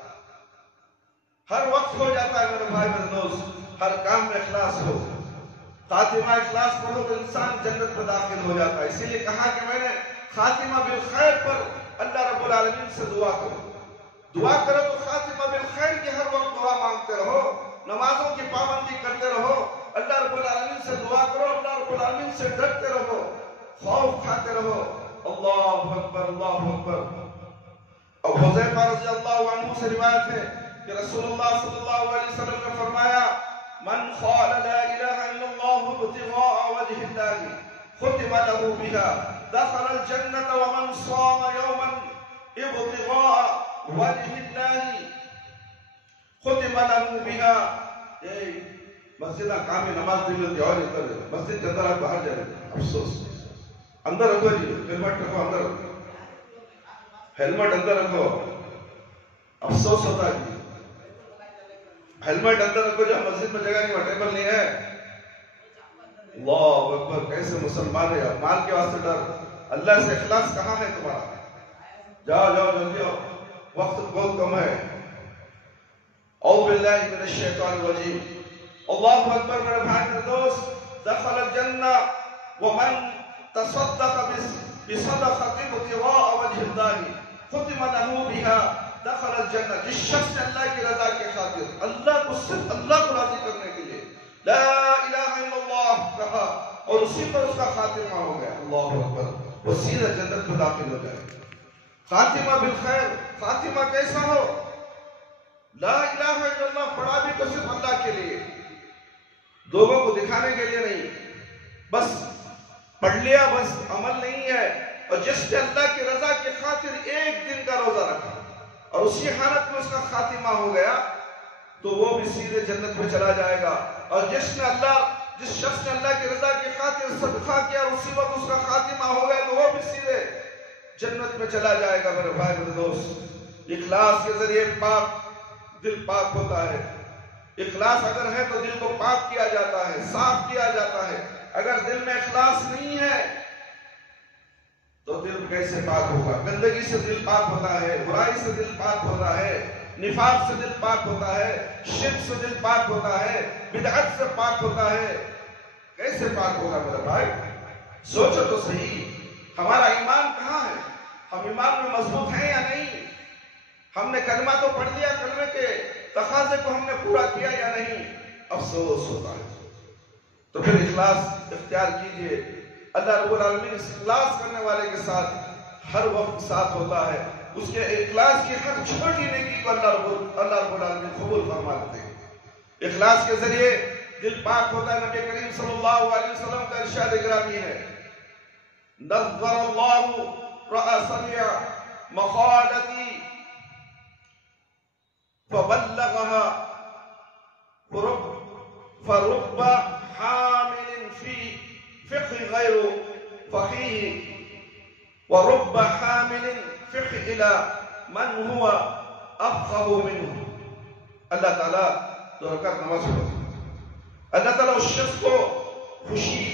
ہر وقت ہو جاتا ہے میرے بھائی میرے دوست. ہر کام میں اخلاص ہو. خاتمہ اخلاص پڑھو تو انسان جنت میں داخل ہو جاتا ہے. اسی لیے کہا کہ میں نے خاتمہ بالخیر پر اللہ رب العالمین سے دعا کرو. دعا کرو تو خاتمہ بالخیر کی ہر وقت دعا مانگتے رہو. نمازوں کی پابندی کرتے رہو. اللہ رب العالمین سے دعا کرو. اللہ رب العالمین سے ڈرتے رہو، خوف کھاتے رہو. اللہ اکبر، اللہ اکبر. اب حذیفہ رضی اللہ عنہ سے روایت ہے کہ رسول اللہ صلی اللہ علیہ وسلم نے فرمایا: من قال لا الہ الا اللہ ابتغاء وجہ اللہ ختم له بها دخل الجنة ومن صام يوما ابتغاء وجہ اللہ ختم له بها. مسجد کام نماز دیتے اور مسجد کے اندر آپ باہر جائیں. افسوس اندر رکھو جی، ہیلمٹ رکھو اندر، ہیلمٹ اندر رکھو. افسوس ہوتا ہے جی، ہیلمٹ اندر رکھو. جب مسجد میں جگہ نہیں، ٹیبل نہیں ہے. اللہ اکبر. کیسے مسلمان ہے؟ مال کے واسطے ڈر. اللہ سے اخلاص کہاں ہے تمہارا؟ جاؤ جاؤ جلدی آؤ، وقت بہت کم ہے. اعوذ باللہ من الشیطان الرجیم. اللہ اکبر میرے بھائی میرے دوست. دخل الجنہ ومن تصدق بصدقة ابتغاء وجہ اللہ ختم له بها دخل الجنہ. جس شخص نے اللہ کی رضا کے خاطر، اللہ کو صرف اللہ کو راضی کرنے کے لیے لا الہ الا اللہ کہا اور اسی پر اس کا خاتمہ ہو گیا، اللہ اکبر، وہ سیدھا جنت میں داخل ہو جائے. خاتمہ بالخیر. خاتمہ کیسا ہو؟ لا الہ الا اللہ پڑھا بھی تو صرف اللہ کے لیے، لوگوں کو دکھانے کے لیے نہیں. بس پڑھ لیا، بس عمل نہیں ہے. اور جس نے اللہ کی رضا کی خاطر ایک دن کا روزہ رکھا اور اسی حالت میں اس کا خاتمہ ہو گیا تو وہ بھی سیدھے جنت میں چلا جائے گا. اور جس شخص نے اللہ کی رضا کی خاطر صدقہ کیا اور اسی وقت اس کا خاتمہ ہو گیا تو وہ بھی سیدھے جنت میں چلا جائے گا. میرے بھائی میرے دوست، اخلاص کے ذریعے دل پاک ہوتا ہے. اخلاص اگر ہے تو دل کو پاک کیا جاتا ہے، صاف کیا جاتا ہے۔ اگر دل میں اخلاص نہیں ہے تو دل کیسے پاک ہوگا؟ گندگی سے دل پاک ہوتا ہے، برائی سے دل پاک ہوتا ہے، نفاق سے دل پاک ہوتا ہے، شرک سے دل پاک ہوتا ہے، بدعت سے پاک ہوتا ہے۔ کیسے پاک ہوگا میرے بھائی؟ سوچو تو صحیح، ہمارا ایمان کہاں ہے؟ ہم ایمان میں مضبوط ہیں یا نہیں؟ ہم نے کلمہ تو پڑھ لیا، کلمے کے تقاضے کو ہم نے پورا کیا یا نہیں؟ افسوس ہوتا ہے۔ تو پھر اخلاص اختیار کیجئے۔ اللہ رب العالمین اخلاص کرنے والے کے ساتھ ہر وقت ساتھ ہوتا ہے۔ اس کے اخلاص کی ہر چھوٹی نیکی کو اللہ رب العالمین قبول فرما لیتے ہیں۔ اخلاص کے ذریعے دل پاک ہوتا ہے۔ نبی کریم صلی اللہ علیہ وسلم کا ارشاد گرامی ہے، نظر اللہ رأى سمع مقالتی فبلغها فرب حامل في فقه غير فقيه ورب حامل فقه إلى من هو أفقه منه۔ اللہ تعالیٰ دو رکعت نماز پڑھو، اللہ تعالیٰ اس شخص کو خوشی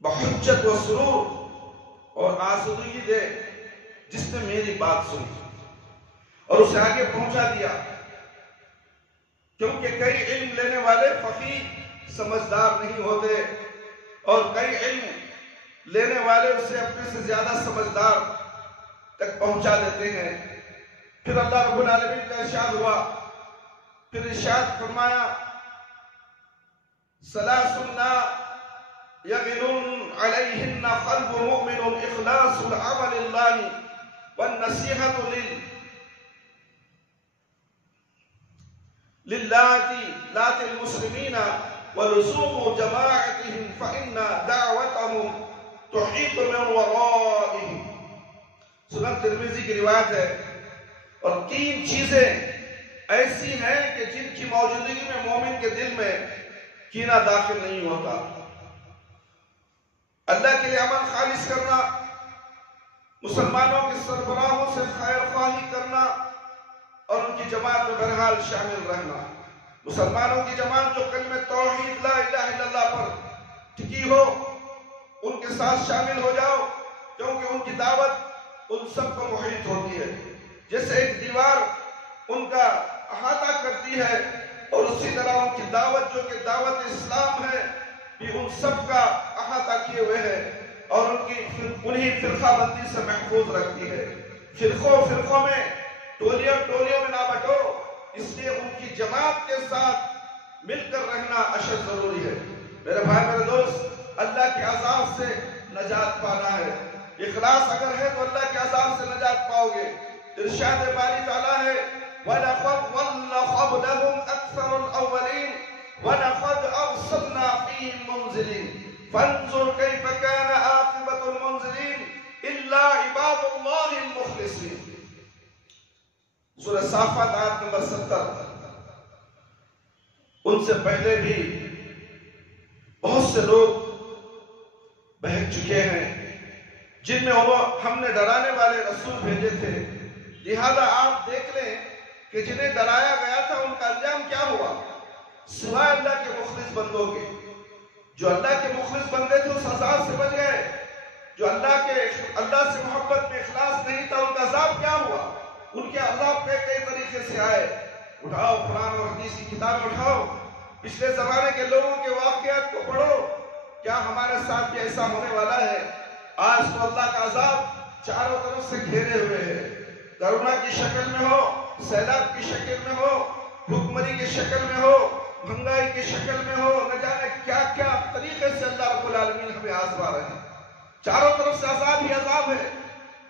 بحجت و سرور اور آسودگی دے جس نے میری بات سنی اور اسے آگے پہنچا دیا۔ کیونکہ کئی علم لینے والے فقیہ سمجھدار نہیں ہوتے اور کئی علم لینے والے اسے اپنے سے زیادہ سمجھدار تک پہنچا دیتے ہیں۔ پھر اللہ رب العالمین کا ارشاد ہوا، پھر ارشاد فرمایا، ثلاث لا يغل عليهن قلب مؤمن اخلاص العمل لله والنصيحة للات المسلمين ولزوم جماعتهم فإن دعوتهم تحيط من ورائهم۔ سنن ترمذی کی روایت ہے، اور تین چیزیں ایسی ہیں کہ جن کی موجودگی میں مومن کے دل میں کینہ داخل نہیں ہوتا۔ اللہ کے لیے عمل خالص کرنا، مسلمانوں کے سربراہوں سے خیر خواہی کرنا اور ان کی جماعت میں بہرحال شامل رہنا۔ مسلمانوں کی جماعت جو کلمہ توحید لا الہ الا اللہ پر ٹکی ہو، ان کے ساتھ شامل ہو جاؤ، کیونکہ ان کی دعوت ان سب کو محیط ہوتی ہے۔ جیسے ایک دیوار ان کا احاطہ کرتی ہے، اور اسی طرح ان کی دعوت جو کہ دعوت اسلام ہے بھی ان سب کا احاطہ کیے ہوئے ہے اور انہیں فرقہ بندی سے محفوظ رکھتی ہے۔ فرقوں میں ٹولیوں میں نہ بٹو، اس لیے ان کی جماعت کے ساتھ مل کر رہنا اشد ضروری ہے۔ میرے بھائی میرے دوست، اللہ کے عذاب سے نجات پانا ہے۔ اخلاص اگر ہے تو اللہ کے عذاب سے نجات پاؤ گے۔ ارشاد باری تعالیٰ ہے، وَلَقَدْ ضَلَّ قَبْلَهُمْ أَكْثَرُ الْأَوَّلِينَ وَلَقَدْ أَرْسَلْنَا فِيهِمْ مُنْزِلِينَ فَانْظُرْ كَيْفَ كَانَ عَاقِبَةُ الْمُنْزِلِينَ إِلَّا عِبَادُ اللَّهِ الْمُخْلِصِينَ۔ سورہ صافات آیت نمبر 70۔ ان سے پہلے بھی بہت سے لوگ بہک چکے ہیں جن میں ہم نے ڈرانے والے رسول بھیجے تھے۔ لہذا آپ دیکھ لیں کہ جنہیں ڈرایا گیا تھا ان کا انجام کیا ہوا، سوائے اللہ کے مخلص بندوں کے۔ جو اللہ کے مخلص بندے تھے اس عذاب سے بچ گئے، جو اللہ سے محبت میں اخلاص نہیں تھا ان کا عذاب کیا ہوا۔ ان کے عذاب کئی طریقے سے آئے۔ اٹھاؤ قرآن اور حدیث کی کتابیں اٹھاؤ، پچھلے زمانے کے لوگوں کے واقعات کو پڑھو، کیا ہمارے ساتھ بھی ایسا ہونے والا ہے؟ آج تو اللہ کا عذاب چاروں طرف سے گھیرے ہوئے ہے، کرونا کی شکل میں ہو، سیلاب کی شکل میں ہو، بھوکمری کی شکل میں ہو، مہنگائی کی شکل میں ہو، نہ جانے کیا کیا طریقے سے اللہ رب العالمین ہمیں آزما رہے ہیں۔ چاروں طرف سے عذاب ہی عذاب ہے۔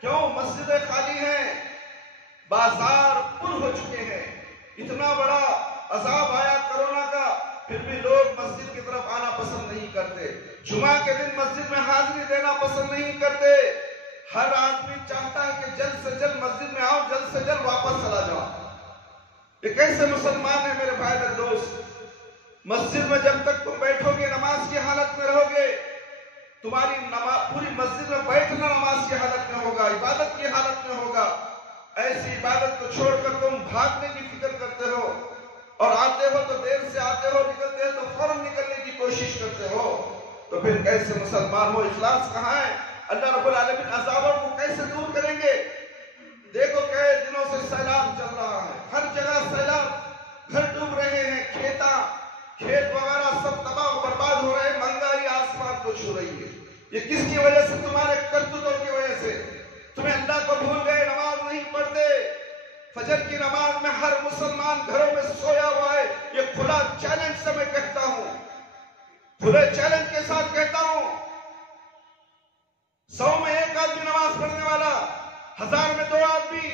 کیوں؟ مسجدیں خالی ہیں، بازار پر ہو چکے ہیں۔ اتنا بڑا عذاب آیا کرونا کا، پھر بھی لوگ مسجد کی طرف آنا پسند نہیں کرتے، جمعہ کے دن مسجد میں حاضری دینا پسند نہیں کرتے۔ ہر آدمی چاہتا ہے کہ جلد سے جلد مسجد میں آؤ، جلد سے جلد واپس چلا جاؤ۔ یہ کیسے مسلمان ہیں میرے بھائی میرے دوست؟ مسجد میں جب تک تم بیٹھو گے نماز کی حالت میں رہو گے، تمہاری پوری مسجد میں بیٹھنا نماز کی حالت میں ہوگا، عبادت کی حالت میں ہوگا۔ ایسی عبادت کو چھوڑ کر تم بھاگنے کی فکر کرتے ہو اور آتے ہو تو دیر سے آتے ہو، نکلتے ہو تو فوراً نکلنے کی کوشش کرتے ہو، تو پھر کیسے مسلمان ہو؟ اخلاص کہاں ہے؟ اللہ رب العالمین عذابوں کو کیسے دور کریں گے؟ دیکھو کئی دنوں سے سیلاب چل رہا ہے، ہر جگہ سیلاب، گھر ڈوب رہے ہیں، کھیت وغیرہ سب تباہ و برباد ہو رہے ہیں، مہنگائی آسمان کو چھو رہی ہے۔ یہ کس کی وجہ سے؟ تمہارے کرتوتوں کی وجہ سے۔ تمہیں اللہ کو بھول گئے، نماز نہیں پڑھتے۔ فجر کی نماز میں ہر مسلمان گھروں میں سویا ہوا ہے۔ یہ کھلا چیلنج سے میں کہتا ہوں، کھلے چیلنج کے ساتھ کہتا ہوں، 100 میں 1 آدمی نماز پڑھنے والا، 1000 میں 2 آدمی،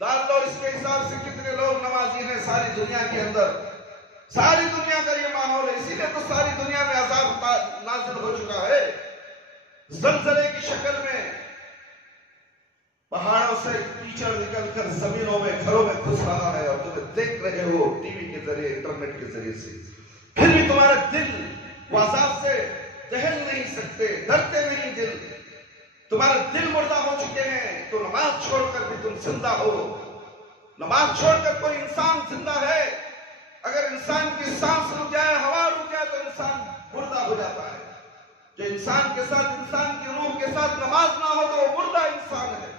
ڈال لو اس کے حساب سے کتنے لوگ نمازی ہیں ساری دنیا کے اندر۔ ساری دنیا کا یہ ماحول ہے، اسی لیے تو ساری دنیا میں عذاب نازل ہو چکا ہے، زلزلے کی شکل میں۔ پہاڑوں سے کیچڑ نکل کر زمینوں میں، گھروں میں گھس رہا ہے، اور تمہیں دیکھ رہے ہو ٹی وی کے ذریعے، انٹرنیٹ کے ذریعے سے، پھر بھی تمہارا دل وہ عذاب سے دہل نہیں سکتے، ڈرتے نہیں دل، تمہارے دل مردہ ہو چکے ہیں۔ تو نماز چھوڑ کر بھی تم زندہ ہو۔ نماز چھوڑ کر کوئی انسان زندہ ہے؟ اگر انسان کی سانس رک جائے، ہوا رک جائے تو انسان مردہ ہو جاتا ہے۔ جو انسان کے ساتھ، انسان کی روح کے ساتھ نماز نہ ہو تو وہ مردہ انسان ہے،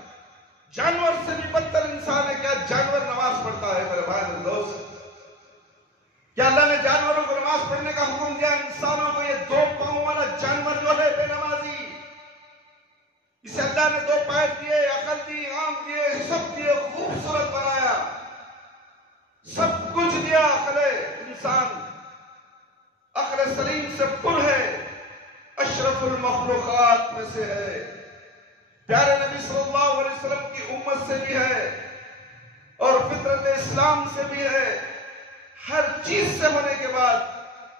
جانور سے بھی بدتر انسان ہے۔ کیا جانور نماز پڑھتا ہے میرے بھائی میرے دوست؟ کیا اللہ نے جانوروں کو نماز پڑھنے کا حکم دیا؟ انسانوں کو یہ 2 پاؤں والا جانور جو ہے بے نمازی، اسے اللہ نے 2 پیر دیے، عقل دی، آنکھ دیے، سب دیے، خوبصورت بنایا، سب کچھ دیا۔ عقل انسان عقل سلیم سے پر ہے، اشرف المخلوقات میں سے ہے، پیارے نبی صلی اللہ علیہ وسلم کی امت سے بھی ہے، اور فطرت اسلام سے بھی ہے۔ ہر چیز سے ہونے کے بعد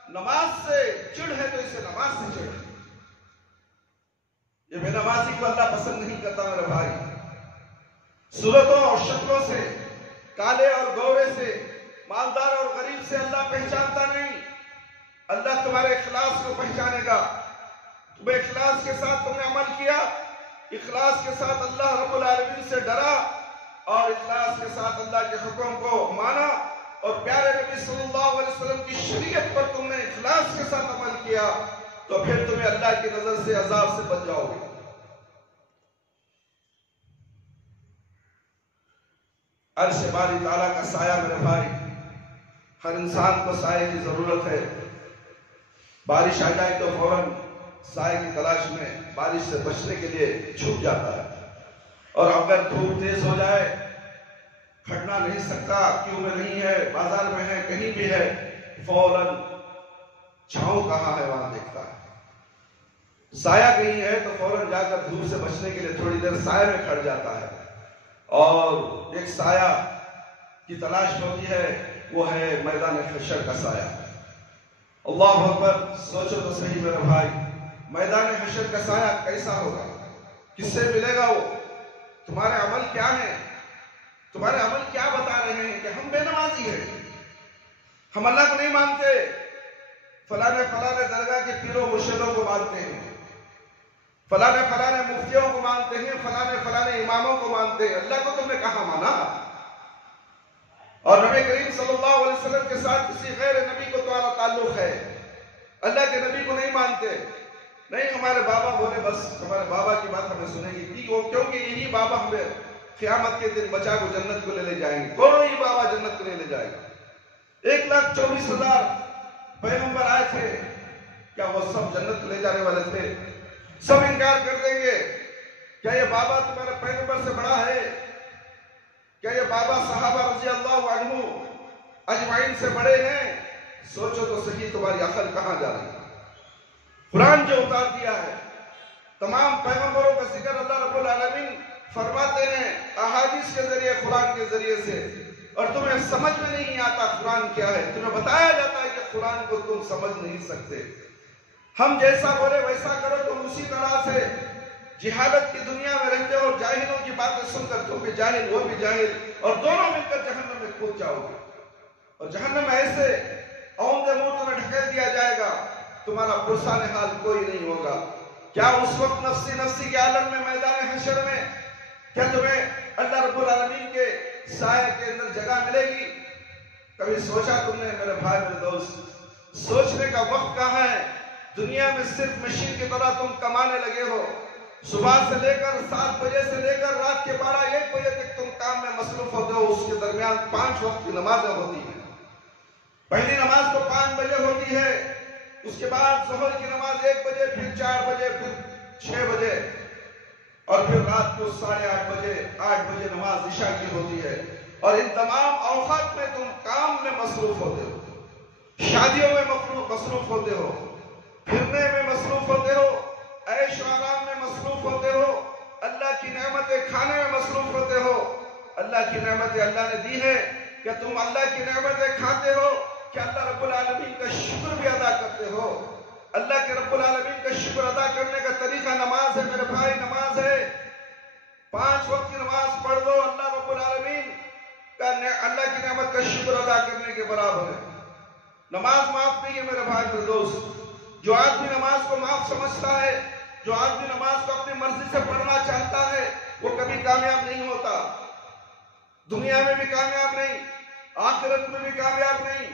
نماز سے چڑ ہے تو اسے نماز سے چڑ ہے۔ یہ بے نمازی کو اللہ پسند نہیں کرتا میرے بھائی۔ صورتوں اور شکلوں سے، کالے اور گورے سے، مالدار اور غریب سے اللہ پہچانتا نہیں۔ اللہ تمہارے اخلاص کو پہچانے گا۔ تمہیں اخلاص کے ساتھ تم نے عمل کیا، اخلاص کے ساتھ اللہ رب العالمین سے ڈرا، اور اخلاص کے ساتھ اللہ کے حکم کو مانا، اور پیارے نبی صلی اللہ علیہ وسلم کی شریعت پر تم نے اخلاص کے ساتھ عمل کیا، تو پھر تمہیں اللہ کی نظر سے عذاب سے بچ جاؤ گے۔ عرش باری تعالیٰ کا سایہ میرے بھائی، ہر انسان کو سائے کی ضرورت ہے۔ بارش آ جائے تو فوراً سائے کی تلاش میں بارش سے بچنے کے لیے چھپ جاتا ہے، اور اگر دھوپ تیز ہو جائے، کھڑنا نہیں سکتا، کیوں میں نہیں ہے، بازار میں ہے، کہیں بھی ہے، فوراً چھاؤں کہاں ہے وہاں دیکھتا ہے۔ سایہ کہیں ہے تو فوراً جا کر دھوپ سے بچنے کے لیے تھوڑی دیر سایہ میں کھڑ جاتا ہے، اور ایک سایہ کی تلاش ہوتی ہے، وہ ہے میدان حشر کا سایہ۔ اللہ اکبر، سوچو تو صحیح میرے بھائی، میدان حشر کا سایہ کیسا ہوگا؟ کس سے ملے گا وہ؟ تمہارے عمل کیا ہیں؟ تمہارے عمل کیا بتا رہے ہیں کہ ہم بے نمازی ہیں، ہم اللہ کو نہیں مانتے، فلاں درگاہ کے پیروں مرشدوں کو مانتے ہیں، فلاں مفتیوں کو مانتے ہیں، فلاں اماموں کو مانتے ہیں۔ اللہ کو تم نے کہاں مانا؟ اور نبی کریم صلی اللہ علیہ وسلم کے ساتھ کسی غیر نبی کو تمہارا تعلق ہے، اللہ کے نبی کو نہیں مانتے۔ نہیں، ہمارے بابا بولے بس ہمارے بابا کی بات ہمیں سنیں گی، کیونکہ یہی بابا ہمیں قیامت کے دن بچا کو جنت کو لے جائیں گے۔ کوئی بابا جنت کو نہیں لے جائے گا۔ 1,24,000 پیغمبر آئے تھے، کیا وہ سب جنت کو لے جانے والے تھے؟ سب انکار کر دیں گے۔ کیا یہ بابا تمہارے پیغمبر سے بڑا ہے؟ کیا یہ بابا صحابہ رضی اللہ عنہ اجمعین سے بڑے ہیں؟ سوچو تو صحیح، تمہاری عقل کہاں جا رہی ہے؟ قرآن جو اتار دیا ہے، تمام پیغمبروں کا ذکر اللہ رب العالمین فرماتے ہیں احادیث کے ذریعے، قرآن کے ذریعے سے، اور تمہیں سمجھ میں نہیں آتا قرآن کیا ہے، تمہیں بتایا جاتا ہے کہ قرآن کو تم سمجھ نہیں سکتے۔ ہم جیسا بولے ویسا کرو، تم اسی طرح سے جہالت کی دنیا میں رہتے ہو، اور جاہلوں کی باتیں سن کر تم بھی جاہل، وہ بھی جاہل، اور دونوں مل کر جہنم میں کود جاؤ گے، اور جہنم میں ایسے اوندے منہ تمہیں ڈھکیل دیا جائے گا، تمہارا پرسان حال کوئی نہیں ہوگا۔ کیا اس وقت نفسی نفسی کے عالم میں، میدان حشر میں، کیا تمہیں اللہ رب العالمین کے سائے کے اندر جگہ ملے گی۔ کبھی سوچا تم نے میرے بھائی میرے دوست، سوچنے کا وقت کہاں ہے؟ دنیا میں صرف مشین کی طرح تم کمانے لگے ہو۔ صبح سے لے کر 7 بجے سے لے کر رات کے 12-1 بجے تک تم کام میں مصروف ہوتے ہو۔ اس کے درمیان 5 وقت کی نمازیں ہوتی ہیں۔ پہلی نماز تو 5 بجے ہوتی ہے، اس کے بعد ظہر کی نماز 1 بجے، پھر 4 بجے، پھر 6 بجے، اور پھر رات کو 8:30 بجے 8 بجے نماز عشاء کی ہوتی ہے۔ اور ان تمام اوقات میں تم کام میں مصروف ہوتے ہو، شادیوں میں مصروف ہوتے ہو، پھرنے میں مصروف ہوتے ہو، عیش و آرام میں مصروف ہوتے ہو، اللہ کی نعمتیں کھانے میں مصروف ہوتے ہو۔ اللہ کی نعمتیں اللہ نے دی ہے کہ تم اللہ کی نعمتیں کھاتے ہو، کہ اللہ رب العالمین کا شکر بھی ادا کرتے ہو۔ اللہ کے رب العالمین کا شکر ادا کرنے کا طریقہ نماز ہے میرے بھائی، نماز ہے۔ 5 وقت کی نماز پڑھ دو، اللہ رب العالمین کا اللہ کی نعمت کا شکر ادا کرنے کے برابر ہے۔ نماز معاف نہیں ہے میرے بھائی میرے دوست۔ جو آدمی نماز کو معاف سمجھتا ہے، جو آدمی نماز کو اپنی مرضی سے پڑھنا چاہتا ہے، وہ کبھی کامیاب نہیں ہوتا۔ دنیا میں بھی کامیاب نہیں، آخرت میں بھی کامیاب نہیں،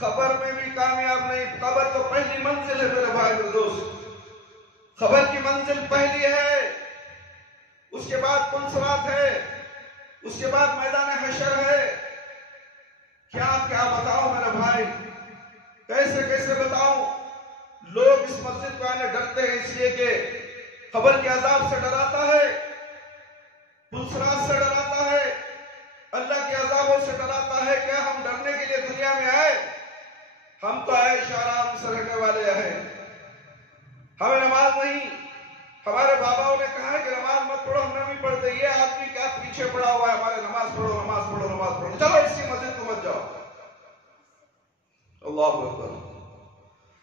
خبر میں بھی کامیاب نہیں۔ قبر تو پہلی منزل ہے میرے بھائی میرے دوست، خبر کی منزل پہلی ہے، اس کے بعد پل صراط ہے، اس کے بعد میدان حشر ہے۔ کیا کیا بتاؤں میرے بھائی، کیسے کیسے بتاؤں۔ لوگ اس مسجد کو آنے ڈرتے ہیں اس لیے کہ قبر کے عذاب سے ڈراتا ہے، پل صراط سے ڈراتا ہے، اللہ کے عذابوں سے ڈراتا ہے۔ کیا ہم ڈرنے کے لیے دنیا میں آئے؟ ہم تو عیش آرام سے رہنے والے ہیں، ہمیں نماز نہیں۔ ہمارے باباؤں نے کہا ہے کہ نماز مت پڑھو، ہم نے بھی پڑھتے۔ یہ آدمی کیا پیچھے پڑا ہوا ہے ہمارے، نماز پڑھو نماز پڑھو نماز پڑھو، چلو اسی مسجد کو مت جاؤ۔ اللہ اکبر۔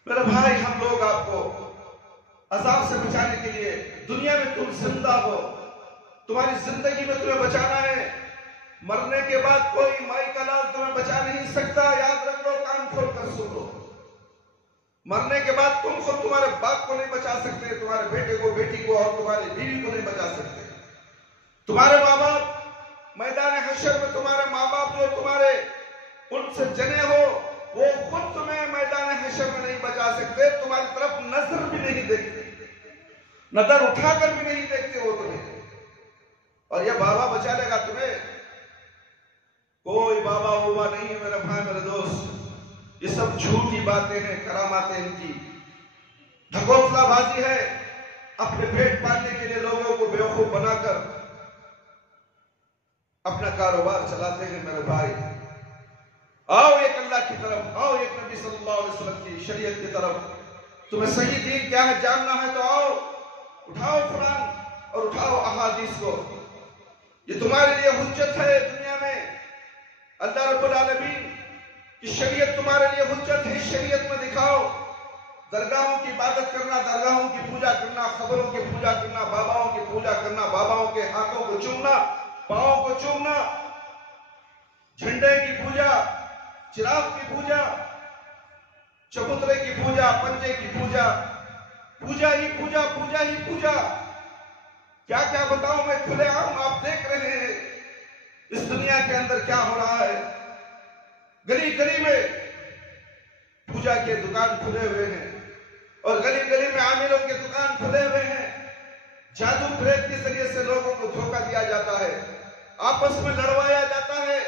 میرے بھائی، ہم لوگ آپ کو عذاب سے بچانے کے لیے، دنیا میں تم زندہ ہو، تمہاری زندگی میں تمہیں بچانا ہے۔ مرنے کے بعد کوئی مائی کا لال تمہیں بچا نہیں سکتا، یاد رکھ لو، کان کھول کر سن لو۔ مرنے کے بعد تم خود تمہارے باپ کو نہیں بچا سکتے، تمہارے بیٹے کو، بیٹی کو، اور تمہاری بیوی کو نہیں بچا سکتے۔ تمہارے ماں باپ میدان حشر میں، تمہارے ماں باپ جو تمہارے ان سے جنے ہو، وہ خود تمہیں میدان حشر میں نہیں بچا سکتے، تمہاری طرف نظر بھی نہیں دیکھتے، نظر اٹھا کر بھی نہیں دیکھتے وہ تمہیں۔ اور یہ بابا بچا لے گا تمہیں؟ کوئی بابا وبا نہیں ہے میرے بھائی میرے دوست، یہ سب جھوٹی باتیں ہیں، کراماتیں ان کی دھکوسلا بازی ہے۔ اپنے پیٹ پالنے کے لیے لوگوں کو بیوقوف بنا کر اپنا کاروبار چلاتے ہیں میرے بھائی۔ آؤ ایک اللہ کی طرف، آؤ ایک نبی صلی اللہ علیہ وسلم کی شریعت کی طرف۔ تمہیں صحیح دین کیا ہے جاننا ہے تو آؤ، اٹھاؤ قرآن اور اٹھاؤ احادیث کو، یہ تمہارے لیے حجت ہے دنیا میں۔ اللہ رب العالمین کی شریعت تمہارے لیے حجت ہے، شریعت میں دکھاؤ۔ درگاہوں کی عبادت کرنا، درگاہوں کی پوجا کرنا، خبروں کی پوجا کرنا، باباؤں کی پوجا کرنا، باباؤں کے ہاتھوں کو چومنا، پاؤں کو چومنا، جھنڈے کی پوجا، چراغ کی پوجا، چبوترے کی پوجا، پنجے کی پوجا، پوجا ہی پوجا، پوجا ہی پوجا۔ کیا کیا بتاؤں میں، کھلے عام آپ دیکھ رہے ہیں اس دنیا کے اندر کیا ہو رہا ہے۔ گلی گلی میں پوجا کے دکان کھلے ہوئے ہیں، اور گلی گلی میں عاملوں کے دکان کھلے ہوئے ہیں۔ جادو پریت کے ذریعے سے لوگوں کو دھوکہ دیا جاتا ہے، آپس میں لڑوایا جاتا ہے۔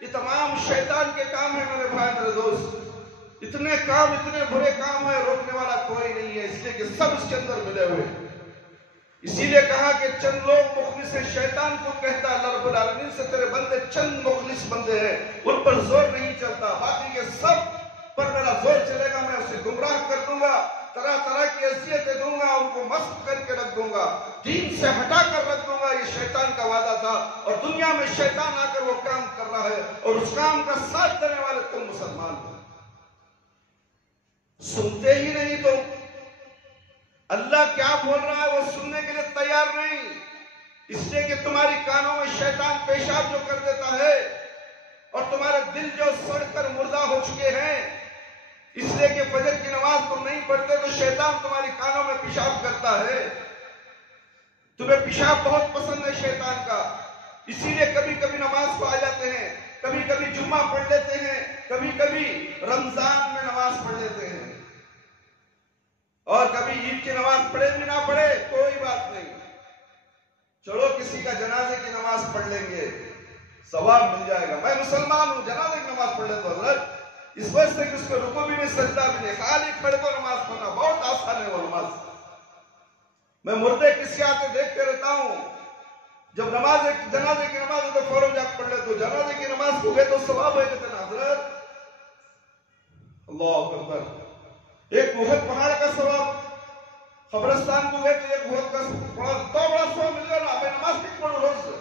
یہ تمام شیطان کے کام ہیں میرے بھائی میرے دوست۔ اتنے کام، اتنے برے کام ہیں، روکنے والا کوئی نہیں ہے، اس لیے کہ سب اس کے اندر ملے ہوئے ہیں۔ اسی لیے کہا کہ چند لوگ مخلص ہیں، شیطان کو کہتا اللہ رب العالمین سے تیرے بندے چند مخلص بندے ہیں، ان پر زور نہیں چلتا، باقی کے سب پر میرا زور چلے گا، میں اسے گمراہ کر دوں گا، طرح طرح کی اذیتیں دوں گا، ان کو مست کر کے رکھ دوں گا، دین سے ہٹا کر رکھ دوں گا۔ یہ شیطان کا وعدہ تھا، اور دنیا میں شیطان آ کر وہ کام کر رہا ہے، اور اس کام کا ساتھ دینے والے تم مسلمان ہو۔ سنتے ہی نہیں تم، اللہ کیا بول رہا ہے وہ سننے کے لیے تیار نہیں، اس لیے کہ تمہاری کانوں میں شیطان پیشاب جو کر دیتا ہے، اور تمہارے دل جو سڑ کر مردہ ہو چکے ہیں، اس لیے کہ فجر کی نماز تم نہیں پڑھتے تو شیطان تمہاری کانوں میں پیشاب کرتا ہے۔ تمہیں پیشاب بہت پسند ہے شیطان کا، اسی لیے کبھی کبھی نماز کو آ جاتے ہیں، کبھی کبھی جمعہ پڑھ لیتے ہیں، کبھی کبھی رمضان میں نماز پڑھ لیتے ہیں، اور کبھی عید کی نماز پڑھے بھی نہ پڑھے کوئی بات نہیں، چلو کسی کا جنازے کی نماز پڑھ لیں گے، ثواب مل جائے گا۔ میں مسلمان ہوں، جنازے کی نماز پڑھ لیتا ہوں حضرت، اس وجہ سے کہ اس کو رکوع بھی نہیں، سجدہ بھی نہیں، خالی کھڑے کو نماز پڑھنا بہت آسان ہے وہ نماز۔ میں مردے کسی آتے دیکھتے رہتا ہوں، جب جنازے کی نماز ہو تو فوراً جا پڑھ لے، تو جنازے کی نماز کو گئے تو ثواب ہے کتنا حضرت، اللہ اکبر۔ ایک احد پہاڑ کا ثواب، قبرستان کو گئے تو ایک احد کا ثواب، تو بڑا ثواب مل گیا نا، ہمیں نماز کی پڑھ روز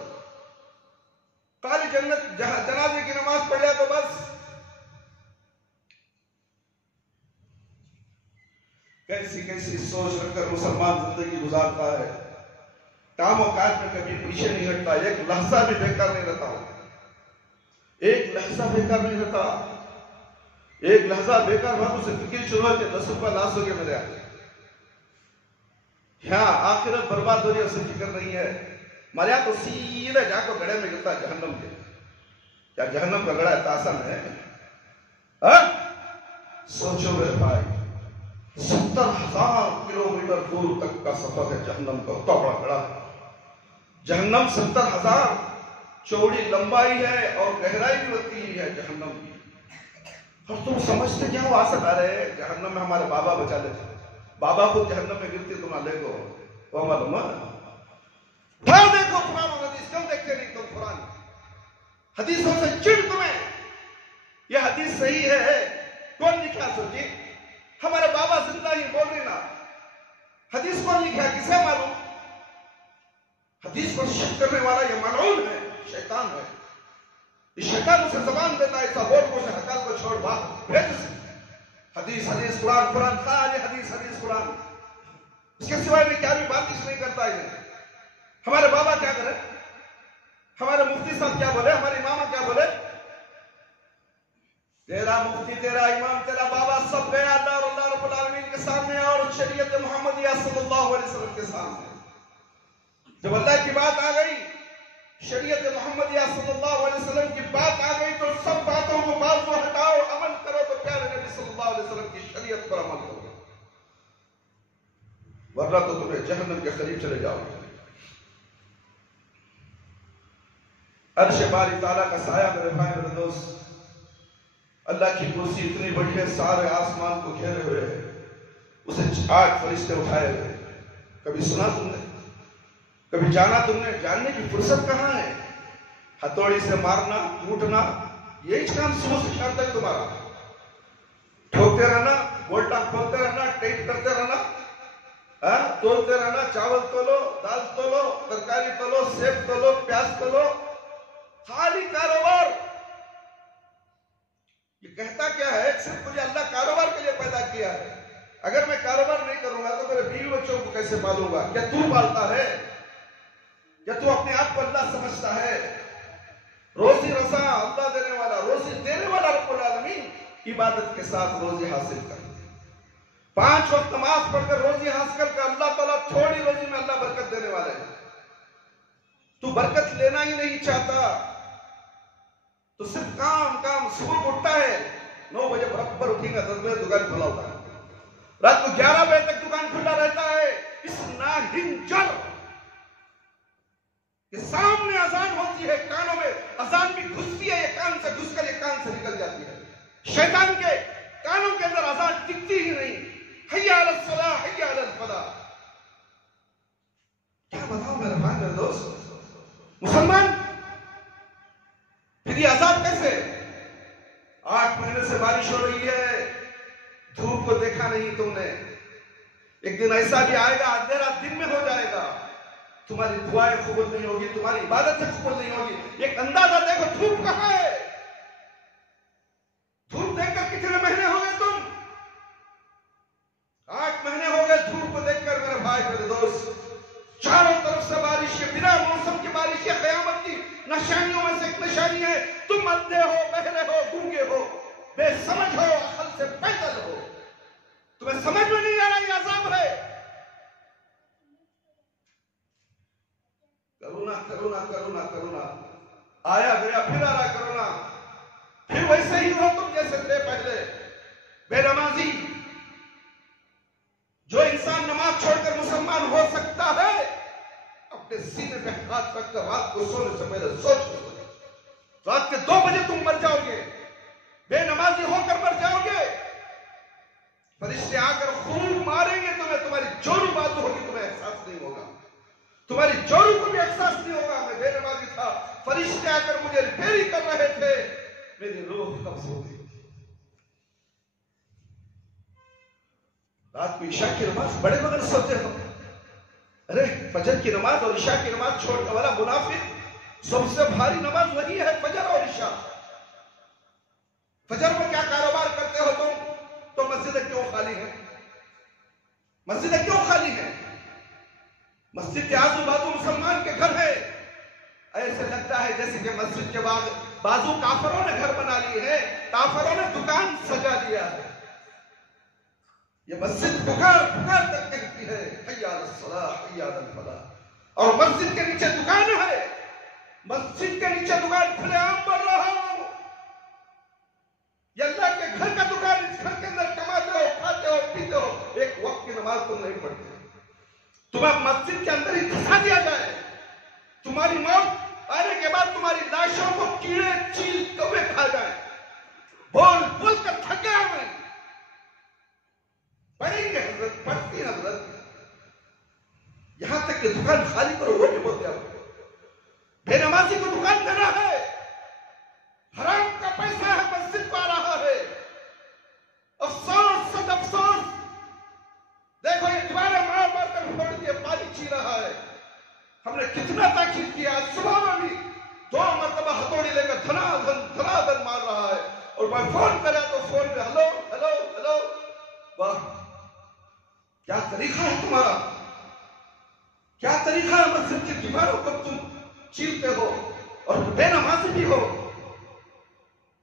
خالی جنازے کی نماز پڑھ لیا تو بس۔ کیسی کیسی سوچ رکھ کر مسلمان زندگی گزارتا ہے، کام و کاج میں کبھی پیچھے نہیں ہٹتا، ایک لحظہ بھی بیکار نہیں رہتا، ایک لحظہ بیکار نہیں رہتا، ایک لحظہ بیکار بھاگو سے فکر شروع ہے کہ 10 روپے لاس ہو گئے میرے آگے، یہاں آخرت برباد ہو رہی ہے، اسے فکر نہیں ہے، ہمارے یہاں تو سیدھے جا کو گڑے میں گرتا جہنم کے، کیا جہنم کا گڑا اتنا آسان ہے؟ سوچو میرے بھائی، 70,000 کلومیٹر دور تک کا سفر ہے جہنم کا، اتنا بڑا گڑا ہے جہنم، 70,000 چوڑی لمبائی ہے اور گہرائی بھی ہوتی ہے جہنم کی۔ اور تم سمجھتے کیا وہ آسان آ رہے ہیں؟ جہنم میں ہمارے بابا بچا لیتے، بابا خود جہنم میں گرتے تم نہ دیکھو، وہ معلوم ہے؟ پھر دیکھو قرآن اور حدیث، کیوں دیکھتے نہیں تم قرآن حدیثوں سے چڑ تمہیں؟ یہ حدیث صحیح ہے، کون لکھا سوچی؟ ہمارے بابا زندہ ہی بول رہے نا، حدیث کون لکھا ہے کسے معلوم؟ حدیث پر شک کرنے والا یہ ملعون ہے، شیطان ہے، یہ شیطان اسے زبان دیتا ہے، ایسا بول کو اسے حقال کو چھوڑ باہر بھیج اسے، حدیث حدیث قرآن قرآن خالی حدیث حدیث قرآن، اس کے سوائے میں کیا بھی بات اس نہیں کرتا ہے۔ ہمارے بابا کیا کرے، ہمارے مفتی صاحب کیا بولے، ہمارے امامہ کیا بولے؟ تیرا مفتی، تیرا امام، تیرا بابا سب گیا اللہ رب العالمین کے سامنے اور شریعت محمدیہ صلی اللہ علیہ وسلم کے سامنے۔ جب اللہ کی بات آ گئی، شریعت محمدیہ صلی اللہ علیہ وسلم کی بات آ گئی تو سب باتوں کو باز و ہٹاؤ، عمل کرو تو پیارے نبی صلی اللہ علیہ وسلم کی شریعت پر عمل کرو، ورنہ تو تمہیں جہنم کے قریب چلے جاؤ گے۔ عرش باری تعالیٰ کا سایہ میرے بھائی میرے دوست، اللہ کی کرسی اتنی بڑی ہے، سارے آسمان کو گھیرے ہوئے ہے، اسے 8 فرشتے اٹھائے ہوئے۔ کبھی سنا تم نے، کبھی جانا تم نے؟ جاننے کی فرصت کہاں ہے؟ ہتھوڑی سے مارنا، کوٹنا، یہی کام صبح سے شام تک تمہارا، ٹھوکتے رہنا، بولٹا کھولتے رہنا، ٹیپ کرتے رہنا، تولتے رہنا، چاول تولو، دال تولو، ترکاری تولو، سیب تولو، پیاز تولو، خالی کاروبار۔ یہ کہتا کیا ہے؟ صرف مجھے اللہ کاروبار کے لیے پیدا کیا ہے، اگر میں کاروبار نہیں کروں گا تو میرے بیوی بچوں کو کیسے پالوں گا؟ کیا تو پالتا ہے؟ یا تو اپنے آپ کو اللہ سمجھتا ہے؟ روزی رسا اللہ دینے والا، روزی دینے والا رب العالمین، عبادت کے ساتھ روزی حاصل کر، 5 وقت نماز پڑھ کر روزی حاصل کر، اللہ تعالیٰ تھوڑی روزی میں اللہ برکت دینے والے ہیں۔ تو برکت لینا ہی نہیں چاہتا تو صرف کام کام، صبح اٹھتا ہے 9 بجے برابر اٹھیں گا، 10 بجے دکان کھلا ہوتا ہے، رات کو 11 بجے تک دکان کھلا رہتا ہے، اس ناہنجر کہ سامنے اذان ہوتی ہے، کانوں میں اذان بھی گھستی ہے، یہ کان سے گھس کر یہ کان سے نکل جاتی ہے، شیطان کے کانوں کے اندر اذان ٹکتی ہی نہیں، حی علی الصلاح حی علی الفلاح۔ کیا بتاؤں میرے بھائی میرے دوست مسلمان، پھر یہ عذاب کیسے؟ 8 مہینے سے بارش ہو رہی ہے، دھوپ کو دیکھا نہیں تم نے، ایک دن ایسا بھی آئے گا اندھیرا دن میں ہو جائے گا، تمہاری دعائیں قبول نہیں ہوگی، تمہاری عبادتیں قبول نہیں ہوگی۔ ایک اندازہ دیکھو دھوپ کہاں ہے، دھوپ دیکھ کر کتنے مہینے ہو گئے تم؟ 8 مہینے ہو گئے دھوپ کو دیکھ کر میرے بھائی میرے دوست، چاروں طرف سے بارش ہے، بنا موسم کی بارش ہے، قیامت کی نشانیوں میں سے ایک نشانی ہے، تم اندھے ہو، بہرے ہو، گونگے ہو، بے سمجھ ہو، عقل سے پیدل ہو، تمہیں سمجھ میں نہیں آ رہا یہ عذاب ہے، کرو نہ کرو کرونا آیا گیا، پھر آ رہا کرونا، پھر ویسے ہی ہو تم جیسے تھے پہلے. بے نمازی، جو انسان نماز چھوڑ کر مسلمان ہو سکتا ہے اپنے سینے پہ ہاتھ رکھ کر رات کو سونے سے پہلے سوچ لو. رات کے 2 بجے تم مر جاؤ گے، بے نمازی ہو کر مر جاؤ گے. فرشتے آ کر خون ماریں گے تمہیں، تمہاری جورو بازو ہوگی، تمہیں احساس نہیں ہوگا، تمہاری جورو کو بھی احساس نہیں ہوگا میں بے نمازی تھا. فرشتے آ کر مجھے ریپیری کر رہے تھے، میری روح قبض ہو گئی. رات کو عشاء کی نماز بڑے مگر سوتے ہو. ارے فجر کی نماز اور عشاء کی نماز چھوڑنے والا منافق، سب سے بھاری نماز وہی ہے فجر اور عشاء. فجر میں کیا کاروبار کرتے ہو تم؟ تو مسجدیں کیوں خالی ہیں؟ مسجدیں کیوں خالی ہیں؟ مسجد کے آزو بازو مسلمان کے گھر ہے. ایسے لگتا ہے جیسے کہ مسجد کے بازو کافروں نے گھر بنا لی ہے، کافروں نے دکان سجا لیا ہے. یہ مسجد پکار تک کہتی ہے حی علی الصلاۃ حی علی الفلاح، اور مسجد کے نیچے دکان ہے. مسجد کے نیچے دکان کھلے عام بن رہا ہوں. یہ اللہ کے گھر کا دکان، اس گھر کے اندر کماتے ہو، کھاتے ہو، پیتے ہو، ایک وقت کی نماز تم نہیں پڑھتے. تمہیں مسجد کے اندر ہی دھسا دیا جائے، تمہاری موت آنے کے بعد تمہاری لاشوں کو کیڑے چیل کوے کھا جائیں. بول کر تھکے ہوئے پڑھیں گے حضرت، پڑھتی ہیں حضرت، یہاں تک کہ دکان خالی کرو وہ بھی بولتے ہیں. بے نمازی کو دکان دینا ہے، حرام کا پیسہ ہے مسجد پا رہا ہے. افسوس صد افسوس، دیکھو یہ دیواریں مار کر پھوڑ کے پانی چی رہا ہے. ہم نے کتنا تاکید کیا، صبح میں بھی 2 مرتبہ ہتھوڑی لے کر دھنا دھن مار رہا ہے. اور میں فون کرا تو فون پہ ہلو ہلو ہلو. واہ کیا طریقہ ہے تمہارا، کیا طریقہ ہے مسجد کی دیواروں کو تم چیرتے ہو اور بے نمازی بھی ہو.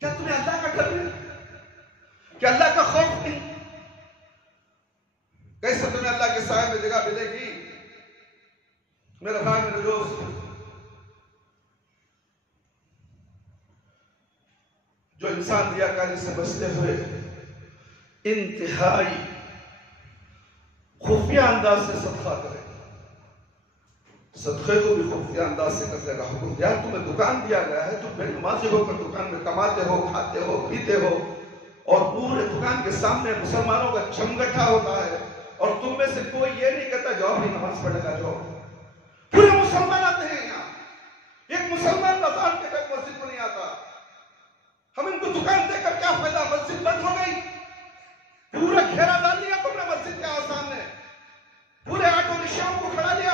کیا تمہیں اللہ کا ڈر نہیں، کیا اللہ کا خوف نہیں؟ کیسے تمہیں اللہ کے سائے میں جگہ ملے گی؟ میرے بھائی میرے دوست، جو انسان ریاکاری سے بچتے ہوئے انتہائی خفیہ انداز سے صدقہ کرے، صدقے کو بھی خفیہ انداز سے کرنے کا حکم دیا. تمہیں دکان دیا گیا ہے، تم بے نمازی ہو کر دکان میں کماتے ہو، کھاتے ہو، پیتے ہو، اور پورے دکان کے سامنے مسلمانوں کا چمگٹھا ہوتا ہے، اور تم میں سے کوئی یہ نہیں کہتا جاؤ بھی نماز پڑھے گا جاؤ. پورے مسلمان آتے ہیں یہاں، ایک مسلمان بازار کے تک مسجد کو نہیں آتا. ہم ان کو دکان دے کر کیا فائدہ؟ مسجد بند ہو گئی، پورا گھیرا ڈال لیا تم نے مسجد کے سامنے، پورے آٹو رکشاؤں کو کھڑا لیا،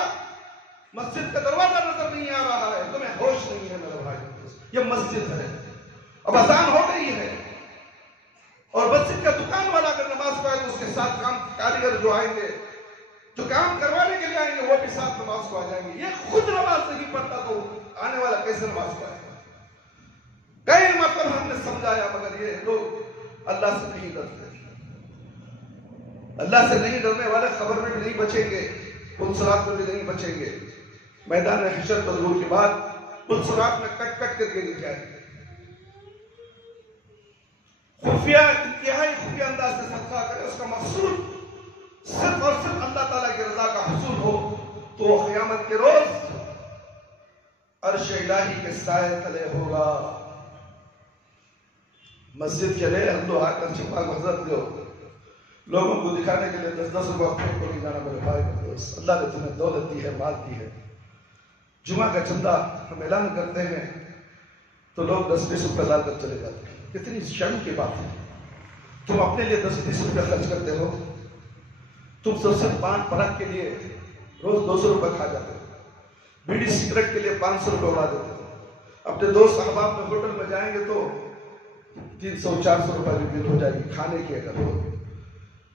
مسجد کا دروازہ نظر نہیں آ رہا ہے. تمہیں ہوش نہیں ہے میرے بھائی. یہ مسجد ہے، اب اذان ہو گئی ہے، اور مسجد کا دکان والا اگر نماز پڑھے تو اس کے ساتھ کاریگر جو آئیں گے، جو کام کروانے کے لیے آئیں گے، وہ بھی ساتھ نماز کو آ جائیں گے. یہ خود نماز نہیں پڑھتا تو آنے والا کیسے نماز پڑھے گا؟ کئی مرتبہ ہم نے سمجھایا، مگر یہ لوگ اللہ سے نہیں ڈرتے. اللہ سے نہیں ڈرنے والے خبر میں بھی نہیں بچیں گے، پلسرات میں بھی نہیں بچیں گے. میدان حشر پر ظہور کے بعد پلسرات میں کٹ کر کے جائیں گے. خفیہ، انتہائی خفیہ انداز سے صدقہ کرے، اس کا مقصود صرف اور صرف اللہ تعالیٰ کی رضا کا حصول ہو، تو قیامت کے روز عرش الہی کے سائے تلے ہوگا. مسجد کے لئے ہم لوگ آ کر چھپا حضرت دو لوگوں کو دکھانے کے لئے 10-10 روپے پھینک کو نہیں جانا. میرے بھائی دوست، اللہ نے تمہیں دولت دی ہے، مال دی ہے. جمعہ کا چندہ ہم اعلان کرتے ہیں تو لوگ 10-20 روپے لا کر چلے جاتے ہیں. کتنی شرم کی بات ہے. تم اپنے لیے 10-20 روپے خرچ کرتے ہو، تم صرف پان پراگ کے لیے روز 200 روپے کھا جاتے ہو، بیڑی سگریٹ کے لیے 500 روپے اڑا دیتے ہو. اپنے دوست احباب میں ہوٹل میں جائیں گے تو 300-400 روپے کی بل ہو جائے گی کھانے کی. اگر ہو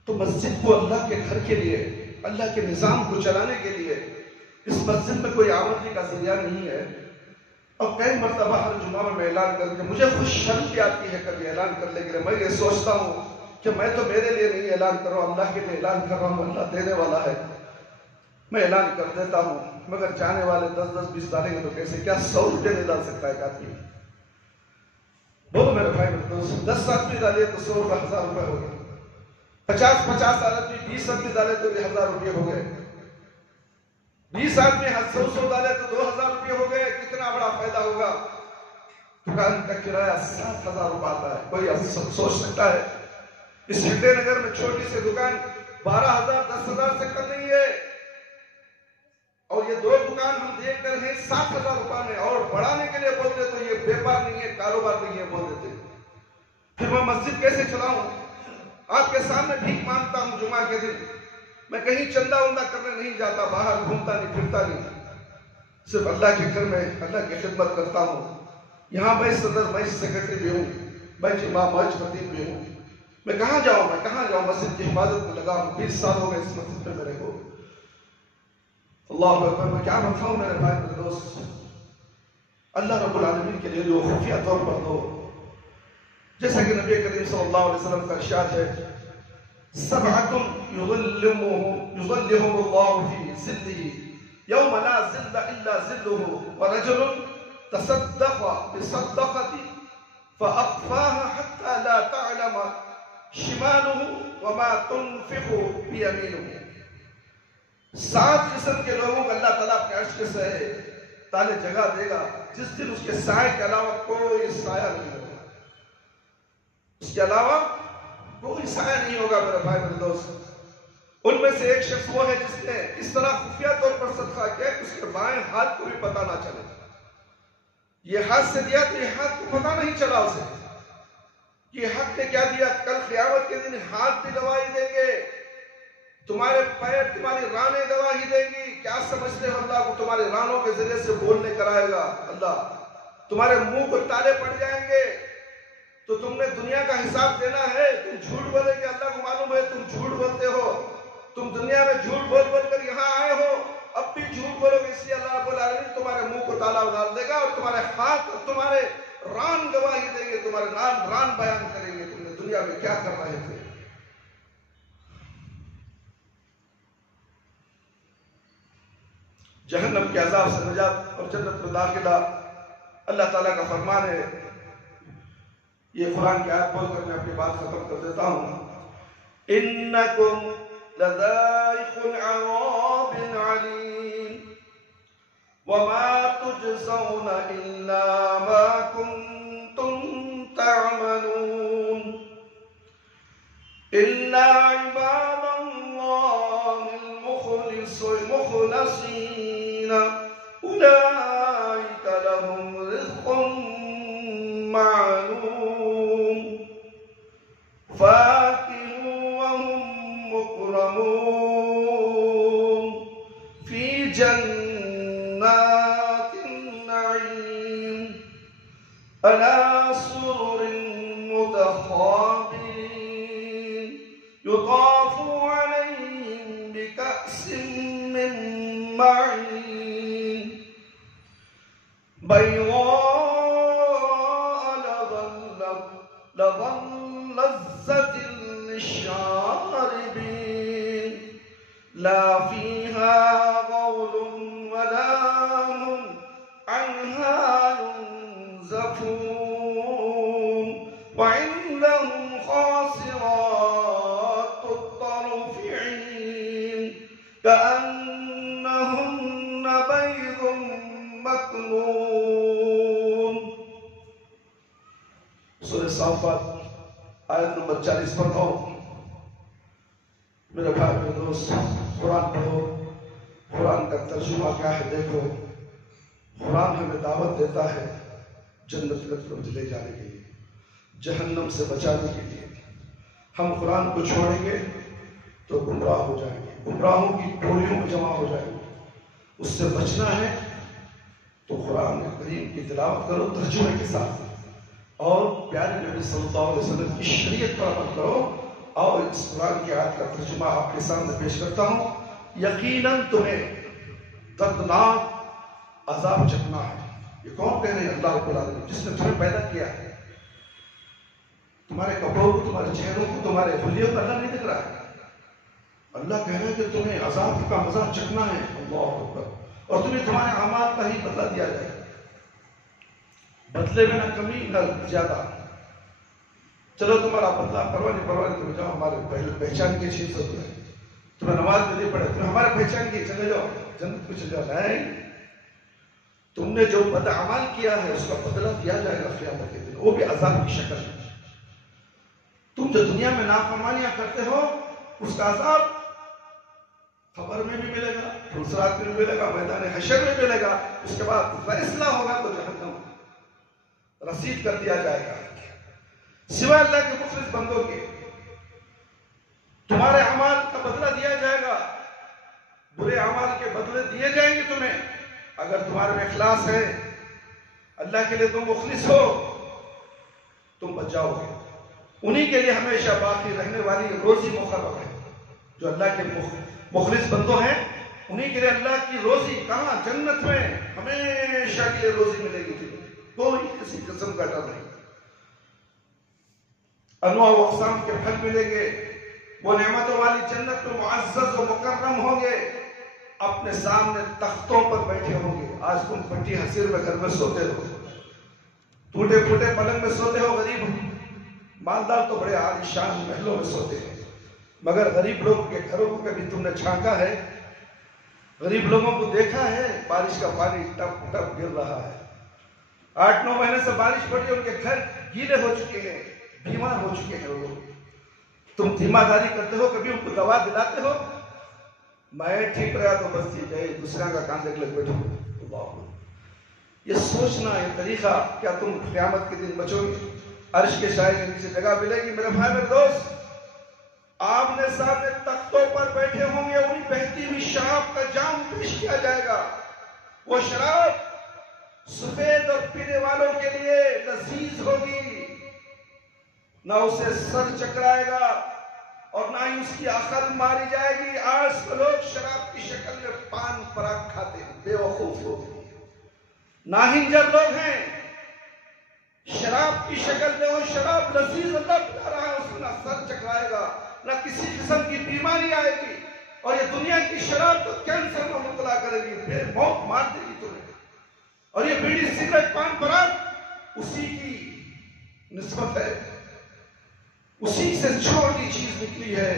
تو مسجد کو اللہ کے گھر کے لیے، اللہ کے نظام کو چلانے کے لیے اس مسجد میں کوئی آمدنی کا ذریعہ نہیں ہے. اور کئی مرتبہ ہر جمعہ میں اعلان کر کے مجھے خوش شرم بھی آتی ہے کبھی اعلان کرنے کے لیے. میں یہ سوچتا ہوں کہ میں تو میرے لیے نہیں اعلان کر رہا ہوں، اللہ کے لیے اعلان کر رہا ہوں. اللہ دینے والا ہے، میں اعلان کر دیتا ہوں. مگر جانے والے 10-10 20 ڈالیں گے تو کیسے؟ کیا 100 روپے نہیں ڈال سکتا ہے آدمی؟ بولو میرے بھائی میرے دوست، 10 آدمی ڈالے تو 100 روپے 1000 روپے ہو گئے، 50 آدمی 20 آدمی ڈالے تو 1000 روپے ہو گئے، 20 آدمی 100 ڈالے تو 2000 روپے ہو گئے۔ کتنا بڑا فائدہ ہوگا؟ دکان کا کرایہ 7000 روپے آتا ہے۔ کوئی سوچ سکتا ہے اس ہنڈے نگر میں چھوٹی سی دکان 12000 10,000 سے کم نہیں ہے، اور یہ 2 دکان ہم دیکھ کر ہیں 7000 روپے میں، اور بڑھانے کے لیے بولتے تو یہ بیپار نہیں ہے، کاروبار نہیں ہے بول دیتے۔ پھر میں مسجد کیسے چلاؤں؟ آپ کے سامنے بھیک مانگتا ہوں جمعہ کے دن، میں کہیں چندہ وندہ کرنے نہیں جاتا، باہر گھومتا نہیں پھرتا نہیں، صرف اللہ کے گھر میں اللہ کی خدمت کرتا ہوں۔ یہاں میں صدر، میں سیکرٹری بھی ہوں، میں امام، میں خطیب بھی ہوں۔ میں کہاں جاؤں؟ مسجد کی حفاظت میں لگا ہوں، 20 سال ہو گئے اس مسجد میں میرے کو۔ اللہ اکبر، میں کیا بتاؤں میرے بھائی میرے دوست، اللہ رب العالمین کے لیے جو خفیہ طور پر دو، جیسا کہ نبی کریم صلی اللہ علیہ وسلم کا ارشاد ہے، سبعۃ یظلهم اللہ فی ظلہ یوم لا ظل الا ظلہ، ورجل تصدق بصدقۃ فاخفاها حتى لا تعلم شماله وما تنفق بيمينه۔ 7 قسم کے لوگوں کو اللہ تعالیٰ اپنے عرش کے سائے تالے جگہ دے گا، جس دن اس کے سائے کے علاوہ کوئی سایہ نہیں ہوگا، اس کے علاوہ کوئی سایہ نہیں ہوگا میرے بھائی میرے دوست۔ ان میں سے ایک شخص وہ ہے جس نے اس طرح خفیہ طور پر صدقہ کیا کہ اس کے بائیں ہاتھ کو بھی پتہ نہ چلے۔ یہ ہاتھ سے دیا تو یہ ہاتھ کو پتہ نہیں چلا اسے، یہ حق نے کیا دیا۔ کل قیامت کے دن ہاتھ بھی گواہی دیں گے، تمہارے پیر، تمہاری رانیں گواہی دیں گی۔ کیا سمجھتے ہو اللہ کو تمہارے رانوں کے ذریعے سے بولنے کرائے گا؟ اللہ تمہارے منہ کو تالے پڑ جائیں گے تو تم نے دنیا کا حساب دینا ہے۔ تم جھوٹ بولے گے، اللہ کو معلوم ہے تم جھوٹ بولتے ہو، تم دنیا میں جھوٹ بول بول کر یہاں آئے ہو، اب بھی جھوٹ بولو گے، اس لیے اللہ رب العالمین تمہارے منہ کو تالا ڈال دے گا، اور تمہارے ہاتھ اور تمہارے ران گواہی دیں گے، تمہارے ران بیان کریں گے تم نے دنیا میں کیا کر رہے تھے۔ جہنم کے عذاب سے نجات اور جنت میں داخلہ اللہ تعالیٰ کا فرمان ہے۔ یہ قرآن کی آیت بول کر میں اپنی بات ختم کر دیتا ہوں۔ انکم لذائق عذاب علیم وما تجزون الا ما کنتم تعملون الا عباد اللہ المخلصین اولئک لهم رزق معلوم فاکہوا وهم مکرمون فی جنات النعیم علی سرر متقابلین یطاف علیہم بکأس من معین بیضاء لذة للشاربین لا فیہا غول ولا هم عنها ينزفون وعندهم قاصرات الطرف عین كأنهن بيض مكنون۔ سورہ صافات آیت نمبر 40 پڑھو میرے بھائی میرے دوست، قرآن پڑھو، قرآن کا ترجمہ کیا ہے دیکھو۔ قرآن ہمیں دعوت دیتا ہے جنت کی طرف لے جانے کے لیے، جہنم سے بچانے کے لیے۔ ہم قرآن کو چھوڑیں گے تو گمراہ ہو جائیں گے، گمراہوں کی ٹولیوں میں جمع ہو جائیں گے۔ اس سے بچنا ہے تو قرآن کریم کی تلاوت کرو ترجمے کے ساتھ، اور پیارے نبی صلی اللہ علیہ وسلم کی شریعت پر عمل کرو۔ اور اس قرآن کی آیت کا ترجمہ آپ کے سامنے پیش کرتا ہوں۔ یقیناً تمہیں دردناک عذاب چکنا ہے۔ یہ کون کہہ رہے ہیں؟ اللہ رب العالمین، جس نے تمہیں پیدا کیا ہے۔ تمہارے کپڑوں کو، تمہارے چہروں کو، تمہارے حلیوں کو اللہ نہیں دیکھ رہا ہے۔ اللہ کہہ رہا ہے کہ تمہیں عذاب کا مزہ چکنا ہے۔ اللہ اکبر، اور تمہیں تمہارے اعمال کا ہی بدلہ دیا جائے گا، بدلے میں نہ کمی نہ زیادہ۔ چلو تمہارا بدلہ پرواہ تم جاؤ، ہمارے پہچان کی چیز ہوتی ہے، تمہیں نماز نہیں پڑھے، تمہیں ہمارے پہچان کی، چلے جاؤ جنت کو چلے جاؤ۔ نہیں، تم نے جو بد اعمال کیا ہے اس کا بدلہ دیا جائے گا قیامت کے دن، وہ بھی عذاب کی شکل میں۔ تم جو دنیا میں نافرمانیاں کرتے ہو اس کا عذاب خبر میں بھی ملے گا، پھلسرات میں بھی ملے گا، میدان حشر میں ملے گا، اس کے بعد فیصلہ ہوگا تو جہنم رسید کر دیا جائے گا۔ سوائے اللہ کے مخلص بندوں کے تمہارے اعمال کا بدلہ دیا جائے گا، برے اعمال کے بدلے دیے جائیں گے تمہیں۔ اگر تمہارے میں اخلاص ہے، اللہ کے لیے تم مخلص ہو، تم بچ جاؤ گے۔ انہی کے لیے ہمیشہ باقی رہنے والی روزی مقرر ہے، جو اللہ کے مخلص بندوں ہیں انہی کے لیے اللہ کی روزی کہاں؟ جنت میں ہمیشہ کے لیے روزی ملے گی تمہیں، کوئی کسی قسم کا ڈر نہیں۔ انواع و اقسام کے پھل ملیں گے، وہ نعمتوں والی جنت میں معزز و مکرم ہوں گے، اپنے سامنے تختوں پر بیٹھے ہوں گے۔ آج تم پٹی حصیر میں گھر میں سوتے ہو، ٹوٹے پھوٹے پلنگ میں سوتے ہو، غریب مالدار تو بڑے عالیشان محلوں میں سوتے ہیں، مگر غریب لوگوں کے گھروں کو کبھی تم نے چھانکا ہے؟ غریب لوگوں کو دیکھا ہے؟ بارش کا پانی ٹپ ٹپ گر رہا ہے، 8-9 مہینے سے بارش پڑی، ان کے گھر گیلے ہو چکے ہیں، بیمار ہو چکے ہیں وہ۔ تم ذمہ داری کرتے ہو؟ کبھی ان کو دوا دلاتے ہو؟ میں ٹھیک رہا تو بس یہ جائے، دوسرا کا کام دیکھ لے بیٹھو۔ اللہ، یہ سوچنا، یہ طریقہ، کیا تم قیامت کے دن بچو گے؟ عرش کے سائے کے نیچے جگہ ملے گی؟ میرے بھائی میرے دوست، آپ نے سامنے تختوں پر بیٹھے ہوں گے، انہی بہتی ہوئی شراب کا جام پیش کیا جائے گا۔ وہ شراب سفید اور پینے والوں کے لیے لذیذ ہوگی، نہ اسے سر چکرائے گا اور نہ ہی اس کی عقل ماری جائے گی۔ آج تو لوگ شراب کی شکل میں پان پراگ کھاتے ہیں، بے وقوف لوگ ہیں، ناہنجر لوگ ہیں۔ شراب کی شکل میں وہ شراب لذیذ اللہ پلا رہا ہے، اس کو نہ سر چکرائے گا، نہ کسی قسم کی بیماری آئے گی، اور یہ دنیا کی شراب تو کینسر میں مبتلا کرے گی، بے موت مار دے گی تمہیں۔ اور یہ بیڑی سگریٹ پان پراگ اسی کی نسبت ہے، اسی سے چھوٹی چیز نکلی ہے،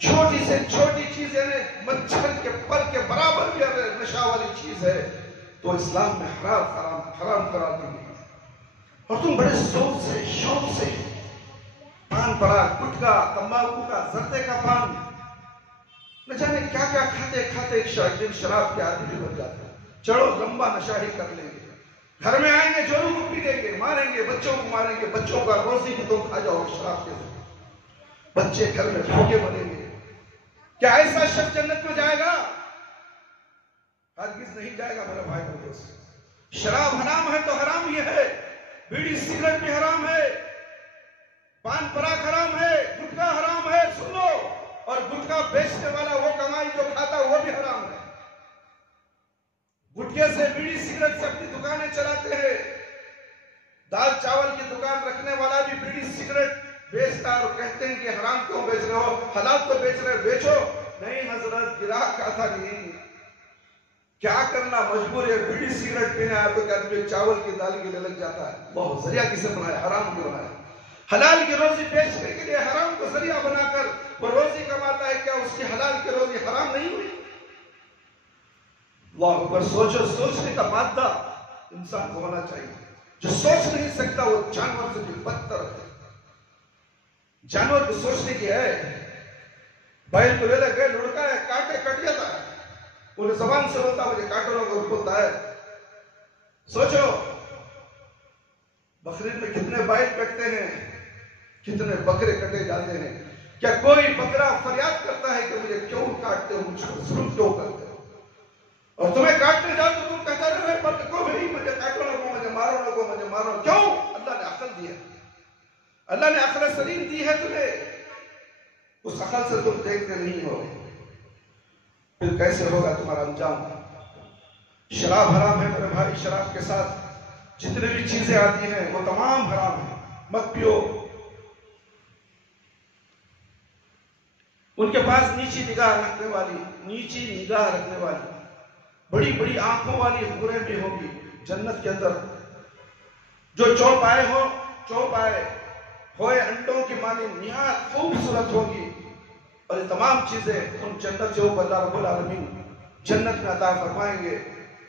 چھوٹی سے چھوٹی چیز، یعنی مچھر کے پر کے برابر بھی اگر نشہ والی چیز ہے تو اسلام میں حرام قرار دی گئی۔ اور تم بڑے شوق سے پان پراگ، گٹکا، تمباکو کا، زردے کا پان، نہ جانے کیا کیا کھاتے کھاتے ایک دن شراب کے عادی بھی بن جاتے ہیں۔ چلو لمبا نشہ ہی کر لیں گے، گھر میں آئیں گے چوروں کو پیٹیں گے، ماریں گے، بچوں کو ماریں گے، بچوں کا روزی بھی تم کھا جاؤ گے شراب کے ذریعے، بچے گھر میں بھوکے مریں گے۔ کیا ایسا شخص جنت میں جائے گا؟ ہرگز نہیں جائے گا میرے بھائی اور دوست۔ شراب حرام ہے تو حرام یہ ہے، بیڑی سگریٹ بھی حرام ہے، پان پراگ حرام ہے، گٹکا حرام ہے، سن لو، اور گٹکا بیچنے والا وہ کمائی جو کھاتا وہ بھی حرام ہے۔ گٹکے سے، بیڑی سگریٹ سے اپنی دکانیں چلاتے ہیں، دال چاول کی دکان رکھنے والا بھی بیڑی سگریٹ بیچتا ہے، اور کہتے ہیں کہ حرام کیوں بیچ رہے ہو، حلال تو بیچ رہے، بیچو۔ نہیں حضرت، گراہک کا تھا نہیں، کیا کرنا، مجبور ہے، بیڑی سگریٹ پینا ہے تو کہتے چاول کی دال کے لیے لگ جاتا ہے، بہت ذریعہ کسے بنایا؟ حرام کیوں بنایا؟ حلال کی روزی بیچنے کے لیے حرام کو ذریعہ بنا کر وہ روزی کماتا ہے، کیا اس کی حلال کی روزی حرام نہیں ہوئی؟ اللہ اکبر۔ سوچو، سوچنے کا مادہ انسان کو ہونا چاہیے، جو سوچ نہیں سکتا وہ جانور سے بھی بدتر ہے۔ جانور کو سوچنے کی ہے، بیل کو لے لے گئے، لڑکا ہے، کاٹے کٹ جاتا ہے، انہیں زبان سے بولتا مجھے کاٹوں کو بولتا ہے۔ سوچو بقرعید میں کتنے بیل کٹتے ہیں، کتنے بکرے کٹے جاتے ہیں، کیا کوئی بکرا فریاد کرتا ہے کہ مجھے کیوں کاٹتے ہو، مجھ کو ظلم کیوں کرتے ہو؟ اور تمہیں کاٹنے جاؤ تو تم کہتا رہے پر کو بھی مجھے کاٹو نہ کو، مجھے مارو نہ کو، مجھے مارو۔ کیوں؟ اللہ نے عقل دی ہے، اللہ نے عقل سلیم دی ہے تمہیں، اس عقل سے تم دیکھتے نہیں ہو، پھر کیسے ہوگا تمہارا انجام؟ شراب حرام ہے میرے بھائی، شراب کے ساتھ جتنے بھی چیزیں آتی ہیں وہ تمام حرام ہیں، مت پیو۔ ان کے پاس نیچی نگاہ رکھنے والی بڑی بڑی آنکھوں والی حوریں بھی ہوں گی جنت کے اندر، جو چوپائے ہوئے انڈوں کی مانی نہایت خوبصورت ہوگی، اور یہ تمام چیزیں ان جنت سے اوپر اللہ رب العالمین جنت میں عطا فرمائیں گے۔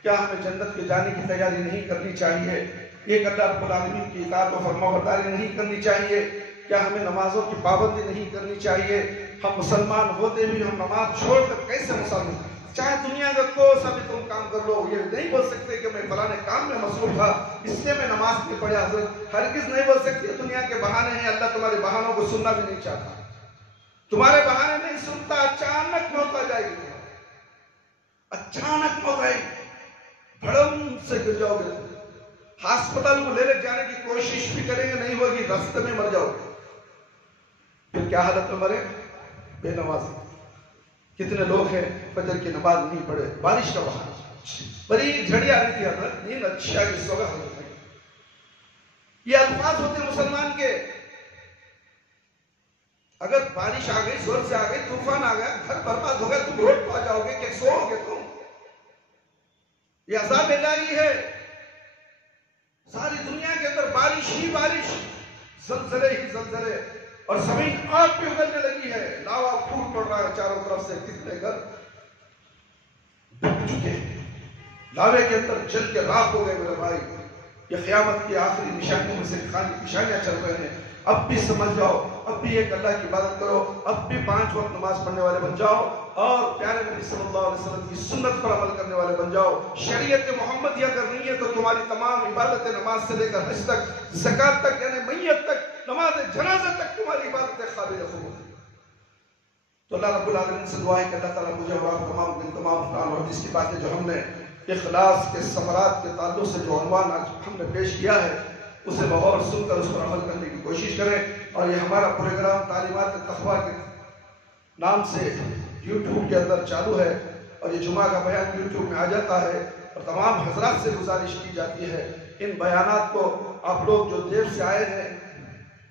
کیا ہمیں جنت کے جانے کی تیاری نہیں کرنی چاہیے؟ ایک اللہ رب العالمین کی اطاعت و فرمانبرداری نہیں کرنی چاہیے؟ کیا ہمیں نمازوں کی پابندی نہیں کرنی چاہیے؟ ہم مسلمان ہوتے بھی ہم نماز چھوڑ کر کیسے مسلمان؟ چاہے دنیا کا کوئی سا بھی تم کام کر لو، یہ نہیں بول سکتے کہ میں فلاں کام میں مصروف تھا اس لیے میں نماز نہیں پڑھا۔ حضرت ہرگز نہیں بول سکتے، دنیا کے بہانے ہیں، اللہ تمہارے بہانوں کو سننا بھی نہیں چاہتا، تمہارے بہانے نہیں سنتا۔ اچانک موت آ جائے گی، اچانک موت آئے گی، بھڑم سے گر جاؤ گے، ہاسپٹل کو لے جانے کی کوشش بھی کریں گے نہیں ہوگی، راستے میں مر جاؤ گے۔ پھر کیا حالت میں مرے؟ بے نمازی۔ کتنے لوگ ہیں فجر کی نماز نہیں پڑھے، بارش کا بہانا، بڑی جھڑی آ رہی تھی حضرت، نیند اچھی آ گئی، سو گئے حضرت۔ یہ الفاظ ہوتے مسلمان کے، اگر بارش آ گئی، زور سے آ گئی، طوفان آ گیا، گھر برباد ہو گیا، تم روڈ پہ آ جاؤ گے کہ سو گے تم؟ یہ عذاب الہی ہے۔ ساری دنیا کے اندر بارش ہی بارش، زلزلے ہی زلزلے، اور زمین آگ پہ اگلنے لگی ہے، لاوا پھوٹ پڑ رہا ہے چاروں طرف سے، کتنے گھر ڈوب چکے ہیں، لاوے کے اندر جل کے راکھ ہو گئے میرے بھائی۔ یہ قیامت کی آخری نشانیوں میں سے نشانیاں چل رہے ہیں۔ اب بھی سمجھ جاؤ، اب بھی ایک اللہ کی عبادت کرو، اب بھی 5 وقت نماز پڑھنے والے بن جاؤ، اور پیارے نبی صلی اللہ علیہ وسلم کی سنت پر عمل کرنے والے بن جاؤ۔ شریعت محمدیہ اگر نہیں ہے تو تمہاری تمام عبادتیں، نماز سے لے کر حج تک، زکوٰۃ تک، یعنی میت تک، نماز جنازہ تک، تمہاری عبادتیں قابل قبول ہیں۔ تو اللہ رب العالمین سے دعا ہے کہ اللہ تعالیٰ مجھے اور آپ تمام قرآن اور حدیث کی باتیں جو ہم نے اخلاص کے ثمرات کے تعلق سے جو عنوان آج ہم نے پیش کیا ہے، اسے بغور سن کر اس پر عمل کرنے کی کوشش کریں۔ اور یہ ہمارا پروگرام تعلیمات تقویٰ کے نام سے یوٹیوب کے اندر چالو ہے، اور یہ جمعہ کا بیان یوٹیوب میں آ جاتا ہے، اور تمام حضرات سے گزارش کی جاتی ہے ان بیانات کو آپ لوگ جو دیر سے آئے ہیں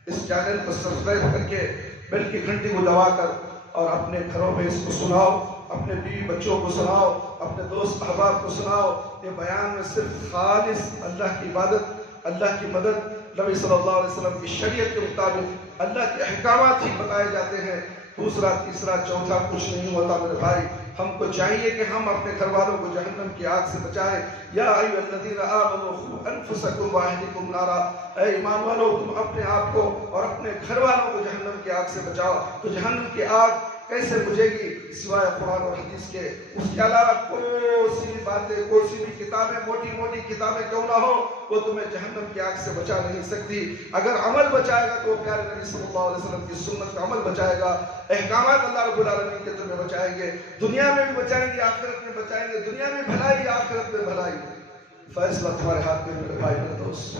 اس چینل کو سبسکرائب کر کے بیل کی گھنٹی کو دبا کر اور اپنے گھروں میں اس کو سناؤ، اپنے بیوی بچوں کو سناؤ، اپنے دوست احباب کو سناؤ۔ یہ بیان میں صرف خالص اللہ کی عبادت، اللہ کی مدد، نبی صلی اللہ علیہ وسلم کی شریعت کے مطابق اللہ کے احکامات ہی بتائے جاتے ہیں، دوسرا تیسرا چوتھا کچھ نہیں ہوتا میرے بھائی۔ ہم کو چاہیے کہ ہم اپنے گھر والوں کو جہنم کی آگ سے بچائیں۔ یا ایھا الذین آمنوا قوا انفسکم واہلیکم نارا، اے ایمان والو تم اپنے آپ کو اور اپنے گھر والوں کو جہنم کی آگ سے بچاؤ۔ تو جہنم کی آگ کیسے بجھے گی؟ سوائے قرآن اور حدیث کے، اس کے علاوہ کوئی سی باتیں، کوئی سی بھی کتابیں، موٹی موٹی کتابیں کیوں نہ ہو، وہ تمہیں جہنم کی آگ سے بچا نہیں سکتی۔ اگر عمل بچائے گا تو پیارے نبی صلی اللہ علیہ وسلم کی سنت کا عمل بچائے گا، احکامات اللہ رب العالمین کے تمہیں بچائیں گے، دنیا میں بھی بچائیں گے، آخرت میں بچائیں گے، دنیا میں بھلائی، آخرت میں بھلائی۔ فیصلہ تمہارے ہاتھ میں میرے بھائی میرے دوست۔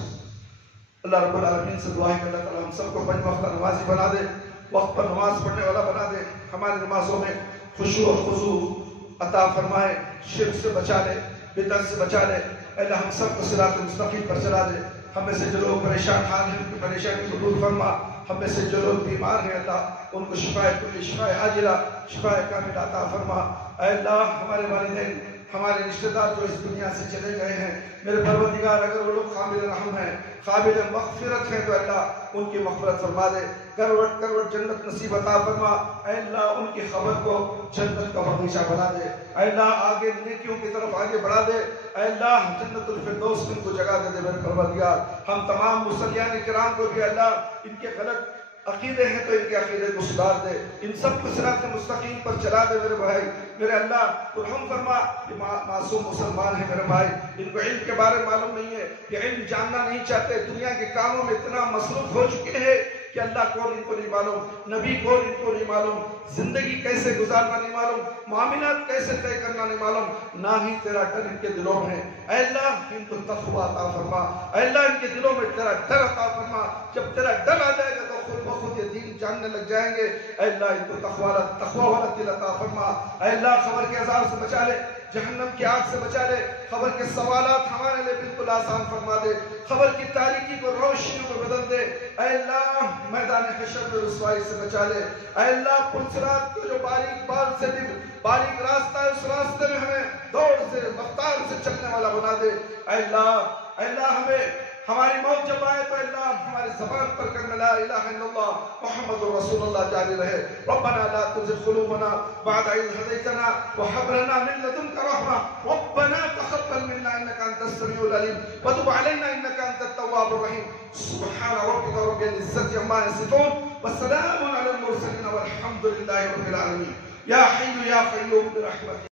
اللہ رب العالمین سے دعا ہے کہ اللہ تعالیٰ ہم سب کو 5 وقت نمازی بنا دے، وقت پر نماز پڑھنے والا بنا دے، ہماری نمازوں میں خشوع و خضوع عطا فرمائے، شرک سے بچا لے، بدعت سے بچا لے۔ اللہ ہم سب کو صراط مستقیم پر چلا دے۔ ہم میں سے جو لوگ پریشان حال ہیں ان کی پریشانی کو دور فرما، ہم میں سے جو لوگ بیمار ہیں اللہ ان کو شفائے کل شفائے عاجلہ، شفائے کاملہ عطا فرما۔ اے اللہ ہمارے والدین، ہمارے رشتہ دار جو اس دنیا سے چلے گئے ہیں، میرے پروردگار اگر وہ لوگ قابل رحم ہیں، قابل مغفرت ہیں تو اللہ ان کی مغفرت فرما دے، کروٹ کروٹ جنت نصیب عطا فرما۔ اے اللہ ان کی خبر کو جنت کا بغیچہ بنا دے، اے اللہ آگے نیکیوں کی طرف آگے بڑھا دے، اے اللہ جنت الفردوس میں ان کو جگہ دے دے میرے پروردگار۔ ہم تمام مصلیان کرام کو بھی اللہ ان کے غلط عقیدے ہیں تو ان کے عقیدے کو سدھار دے، ان سب کو صراط مستقیم پر چلا دے میرے بھائی میرے اللہ۔ تو ہم فرما کہ معصوم مسلمان ہیں میرے بھائی، ان کو علم کے بارے معلوم نہیں ہے، یہ علم جاننا نہیں چاہتے، دنیا کے کاموں میں اتنا مصروف ہو چکے ہیں کہ اللہ کون ان کو نہیں معلوم، نبی کون ان کو نہیں معلوم، زندگی کیسے گزارنا نہیں معلوم، معاملات کیسے طے کرنا نہیں معلوم، نہ ہی تیرا ڈر ان کے دلوں میں ہے۔ اے اللہ ان کو تقویٰ عطا فرما، اے اللہ ان کے دلوں میں تیرا ڈر عطا فرما۔ جب تیرا ڈر آ جائے گا تو خود بخود یہ دین جاننے لگ جائیں گے۔ اے اللہ ان کو تقویٰ والا دل عطا فرما۔ اے اللہ خبر کے عذاب سے بچا لے، جہنم کی آگ سے بچا لے، خبر کے سوالات ہمارے لئے بالکل آسان فرما دے، خبر کی تاریکی کو روشنی کو بدل دے۔ اے اللہ میدان حشر میں رسوائی سے بچا لے۔ اے اللہ پل صراط کو جو باریک بال سے بھی باریک راستہ ہے اس راستے میں ہمیں دوڑ سے رفتار سے چلنے والا بنا دے. اے اللہ ہمیں ہماری موت جب آئے تو اللہ ہماری زبان پر کرنا لا الہ الا اللہ محمد رسول اللہ جاری رہے. ربنا لا تزغ قلوبنا بعد إذ هديتنا وهب لنا من لدنك رحمة ربنا تقبل منا إنك أنت السميع العليم وتب علينا إنك أنت التواب الرحيم. سبحان ربك رب العزة عما يصفون وسلام على المرسلين والحمد لله رب العالمين. يا حي يا قيوم برحمتك